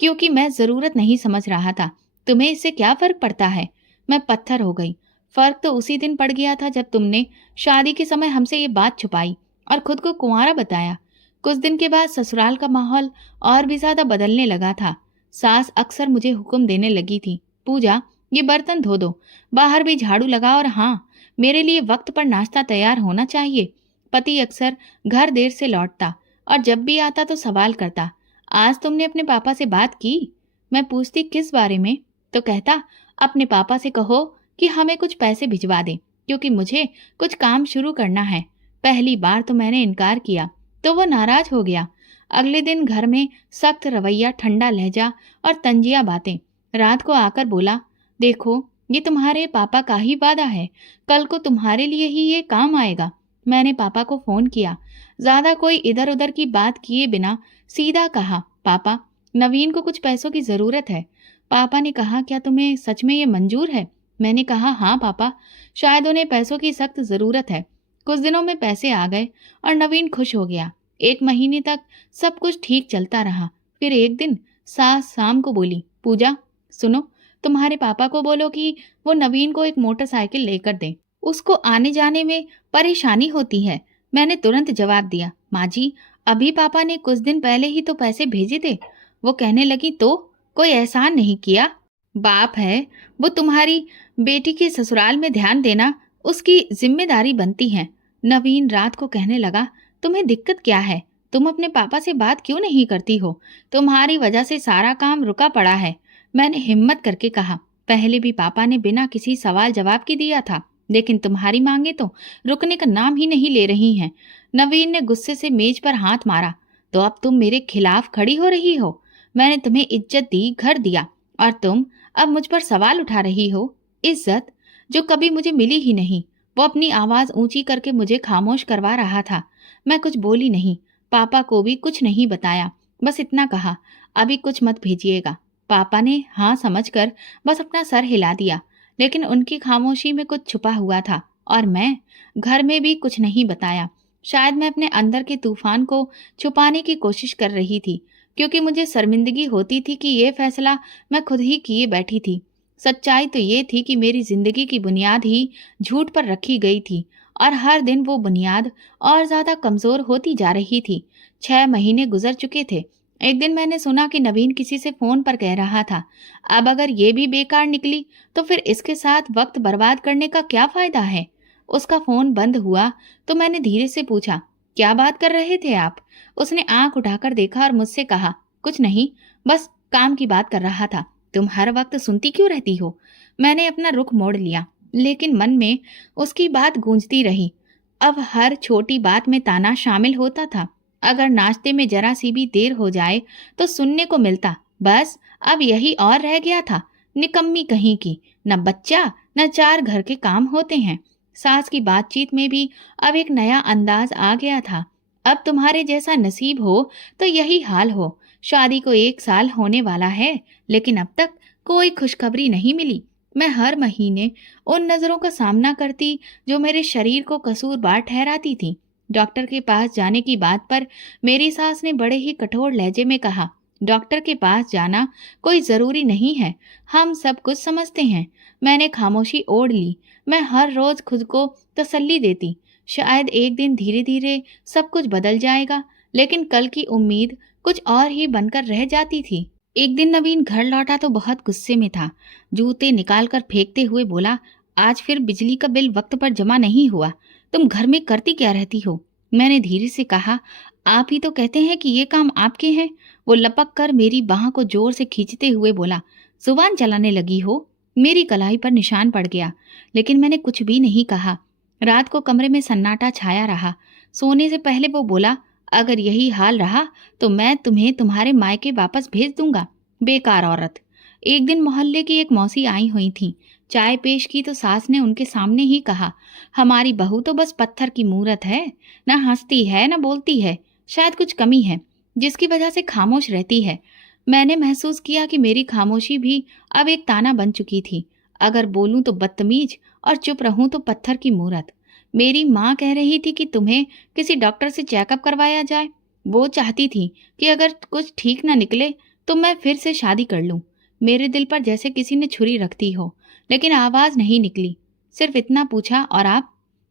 क्योंकि मैं ज़रूरत नहीं समझ रहा था। तुम्हें इससे क्या फ़र्क पड़ता है? मैं पत्थर हो गई। फ़र्क तो उसी दिन पड़ गया था जब तुमने शादी के समय हमसे ये बात छुपाई और खुद को कुंवारा बताया। कुछ दिन के बाद ससुराल का माहौल और भी ज़्यादा बदलने लगा था। सास अक्सर मुझे हुक्म देने लगी थी, पूजा, ये बर्तन धो दो, बाहर भी झाड़ू लगा, और हाँ, मेरे लिए वक्त पर नाश्ता तैयार होना चाहिए। पति अक्सर घर देर से लौटता और जब भी आता तो सवाल करता, आज तुमने अपने पापा से बात की? मैं पूछती, किस बारे में? तो कहता, अपने पापा से कहो कि हमें कुछ पैसे भिजवा दें, क्योंकि मुझे कुछ काम शुरू करना है। पहली बार तो मैंने इनकार किया तो वो नाराज हो गया। अगले दिन घर में सख्त रवैया, ठंडा लहजा और तंजिया बातें। रात को आकर बोला, देखो, ये तुम्हारे पापा का ही वादा है, कल को तुम्हारे लिए ही ये काम आएगा। मैंने पापा को फोन किया। ज्यादा कोई इधर उधर की बात किए बिना सीधा कहा, पापा, नवीन को कुछ पैसों की जरूरत है। पापा ने कहा, क्या तुम्हें सच में ये मंजूर है? मैंने कहा, हाँ पापा, शायद उन्हें पैसों की सख्त जरूरत है। कुछ दिनों में पैसे आ गए और नवीन खुश हो गया। 1 महीने तक सब कुछ ठीक चलता रहा। फिर एक दिन सास शाम को बोली, पूजा सुनो, तुम्हारे पापा को बोलो कि वो नवीन को एक मोटरसाइकिल लेकर दें, उसको आने जाने में परेशानी होती है। मैंने तुरंत जवाब दिया, माँ जी, अभी पापा ने कुछ दिन पहले ही तो पैसे भेजे थे। वो कहने लगी, तो कोई एहसान नहीं किया, बाप है, वो तुम्हारी बेटी के ससुराल में ध्यान देना उसकी जिम्मेदारी बनती है। नवीन रात को कहने लगा, तुम्हें दिक्कत क्या है? तुम अपने पापा से बात क्यों नहीं करती हो? तुम्हारी वजह से सारा काम रुका पड़ा है। मैंने हिम्मत करके कहा, पहले भी पापा ने बिना किसी सवाल जवाब के दिया था, लेकिन तुम्हारी मांगे तो रुकने का नाम ही नहीं ले रही हैं। नवीन ने गुस्से से मेज पर हाथ मारा, तो अब तुम मेरे खिलाफ खड़ी हो रही हो? मैंने तुम्हें इज्जत दी, घर दिया, और तुम अब मुझ पर सवाल उठा रही हो? इज्जत जो कभी मुझे मिली ही नहीं। वो अपनी आवाज ऊंची करके मुझे खामोश करवा रहा था। मैं कुछ बोली नहीं, पापा को भी कुछ नहीं बताया, बस इतना कहा, अभी कुछ मत भेजिएगा। पापा ने हाँ समझकर बस अपना सर हिला दिया, लेकिन उनकी खामोशी में कुछ छुपा हुआ था और मैं घर में भी कुछ नहीं बताया। शायद मैं अपने अंदर के तूफान को छुपाने की कोशिश कर रही थी, क्योंकि मुझे शर्मिंदगी होती थी कि ये फैसला मैं खुद ही किए बैठी थी। सच्चाई तो ये थी कि मेरी जिंदगी की बुनियाद ही झूठ पर रखी गई थी और हर दिन वो बुनियाद और ज्यादा कमजोर होती जा रही थी। 6 महीने गुजर चुके थे। एक दिन मैंने सुना कि नवीन किसी से फोन पर कह रहा था, अब अगर ये भी बेकार निकली तो फिर इसके साथ वक्त बर्बाद करने का क्या फायदा है। उसका फोन बंद हुआ तो मैंने धीरे से पूछा, क्या बात कर रहे थे आप? उसने आंख उठाकर देखा और मुझसे कहा, कुछ नहीं, बस काम की बात कर रहा था। तुम हर वक्त सुनती क्यों रहती हो? मैंने अपना रुख मोड़ लिया, लेकिन मन में उसकी बात गूंजती रही। अब हर छोटी बात में ताना शामिल होता था। अगर नाश्ते में जरा सी भी देर हो जाए तो सुनने को मिलता, बस अब यही और रह गया था, निकम्मी कहीं की, न बच्चा न 4 घर के काम होते हैं। सास की बातचीत में भी अब एक नया अंदाज आ गया था। अब तुम्हारे जैसा नसीब हो तो यही हाल हो। शादी को 1 साल होने वाला है, लेकिन अब तक कोई खुशखबरी नहीं मिली। मैं हर महीने उन नजरों का सामना करती जो मेरे शरीर को कसूरवार ठहराती थी। डॉक्टर के पास जाने की बात पर मेरी सास ने बड़े ही कठोर लहजे में कहा, डॉक्टर के पास जाना कोई जरूरी नहीं है, हम सब कुछ समझते हैं। मैंने खामोशी ओढ़ ली। मैं हर रोज खुद को तसल्ली देती, शायद एक दिन धीरे धीरे सब कुछ बदल जाएगा, लेकिन कल की उम्मीद कुछ और ही बनकर रह जाती थी। एक दिन नवीन घर लौटा तो बहुत गुस्से में था। जूते निकालकर फेंकते हुए बोला, आज फिर बिजली का बिल वक्त पर जमा नहीं हुआ, तुम घर में करती क्या रहती हो? मैंने धीरे से कहा, आप ही तो कहते हैं कि ये काम आपके हैं। वो लपक कर मेरी बाह को जोर से खींचते हुए बोला, जुबान चलाने लगी हो? मेरी कलाई पर निशान पड़ गया, लेकिन मैंने कुछ भी नहीं कहा। रात को कमरे में सन्नाटा छाया रहा। सोने से पहले वो बोला, अगर यही हाल रहा तो मैं तुम्हें तुम्हारे मायके वापस भेज दूंगा, बेकार औरत। एक दिन मोहल्ले की एक मौसी आई हुई थी। चाय पेश की तो सास ने उनके सामने ही कहा, हमारी बहू तो बस पत्थर की मूरत है, ना हंसती है ना बोलती है, शायद कुछ कमी है जिसकी वजह से खामोश रहती है। मैंने महसूस किया कि मेरी खामोशी भी अब एक ताना बन चुकी थी। अगर बोलूं तो बदतमीज और चुप रहूं तो पत्थर की मूरत। मेरी माँ कह रही थी कि तुम्हें किसी डॉक्टर से चेकअप करवाया जाए। वो चाहती थी कि अगर कुछ ठीक ना निकले तो मैं फिर से शादी कर लूं। मेरे दिल पर जैसे किसी ने छुरी रख दी हो, लेकिन आवाज नहीं निकली। सिर्फ इतना पूछा, और आप?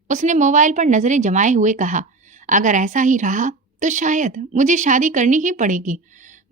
उसने मोबाइल पर नजरें जमाए हुए कहा, अगर ऐसा ही रहा तो शायद मुझे शादी करनी ही पड़ेगी।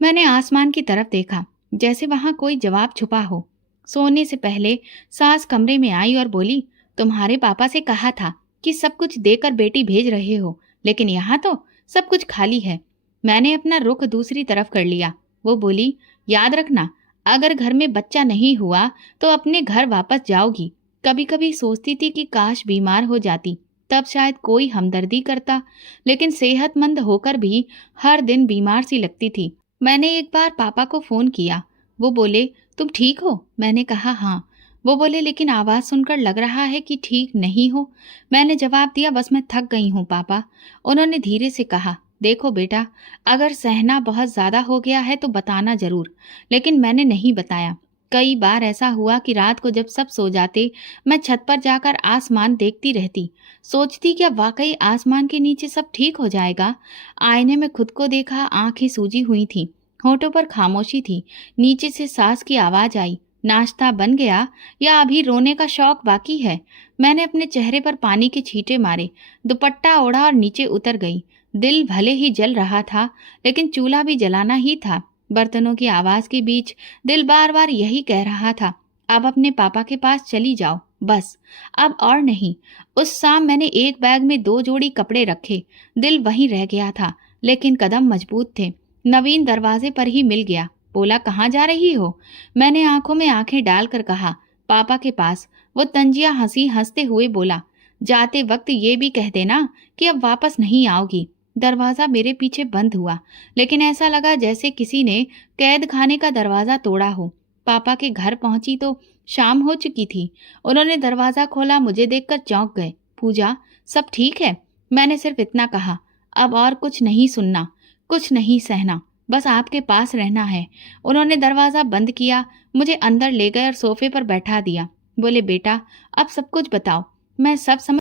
मैंने आसमान की तरफ देखा, जैसे वहां कोई जवाब छुपा हो। सोने से पहले सास कमरे में आई और बोली, तुम्हारे पापा से कहा था कि सब कुछ देकर बेटी भेज रहे हो, लेकिन यहाँ तो सब कुछ खाली है। मैंने अपना रुख दूसरी तरफ कर लिया। वो बोली, याद रखना, अगर घर में बच्चा नहीं हुआ तो अपने घर वापस जाओगी। कभी कभी सोचती थी कि काश बीमार हो जाती, तब शायद कोई हमदर्दी करता, लेकिन सेहतमंद होकर भी हर दिन बीमार सी लगती थी। मैंने एक बार पापा को फोन किया। वो बोले, तुम ठीक हो? मैंने कहा हाँ। वो बोले, लेकिन आवाज सुनकर लग रहा है कि ठीक नहीं हो। मैंने जवाब दिया, बस मैं थक गई हूँ पापा। उन्होंने धीरे से कहा, देखो बेटा, अगर सहना बहुत ज्यादा हो गया है तो बताना जरूर। लेकिन मैंने नहीं बताया। कई बार ऐसा हुआ कि रात को जब सब सो जाते, मैं छत पर जाकर आसमान देखती रहती, सोचती क्या वाकई आसमान के नीचे सब ठीक हो जाएगा। आईने में खुद को देखा, आंखें सूजी हुई थी, होठों पर खामोशी थी। नीचे से सास की आवाज आई, नाश्ता बन गया या अभी रोने का शौक बाकी है? मैंने अपने चेहरे पर पानी के छींटे मारे, दुपट्टा ओढ़ा और नीचे उतर गई। दिल भले ही जल रहा था, लेकिन चूल्हा भी जलाना ही था। बर्तनों की आवाज के बीच दिल बार बार यही कह रहा था, अब अपने पापा के पास चली जाओ, बस, अब और नहीं। उस शाम मैंने एक बैग में 2 जोड़ी कपड़े रखे। दिल वहीं रह गया था, लेकिन कदम मजबूत थे। नवीन दरवाजे पर ही मिल गया। बोला, कहाँ जा रही हो? मैंने आंखों में आंखें डालकर कहा, पापा के पास। वो तंजिया हंसी हंसते हुए बोला, जाते वक्त ये भी कह देना कि अब वापस नहीं आओगी। दरवाजा मेरे पीछे बंद हुआ, लेकिन ऐसा लगा जैसे किसी ने कैद खाने का दरवाजा तोड़ा हो। पापा के घर पहुंची तो शाम हो चुकी थी। उन्होंने दरवाजा खोला, मुझे देखकर चौंक गए। पूजा, सब ठीक है? मैंने सिर्फ इतना कहा, अब और कुछ नहीं सुनना, कुछ नहीं सहना, बस आपके पास रहना है। उन्होंने दरवाजा बंद किया, मुझे अंदर ले गए और सोफे पर बैठा दिया। बोले, बेटा, अब सब कुछ बताओ, मैं सब समझ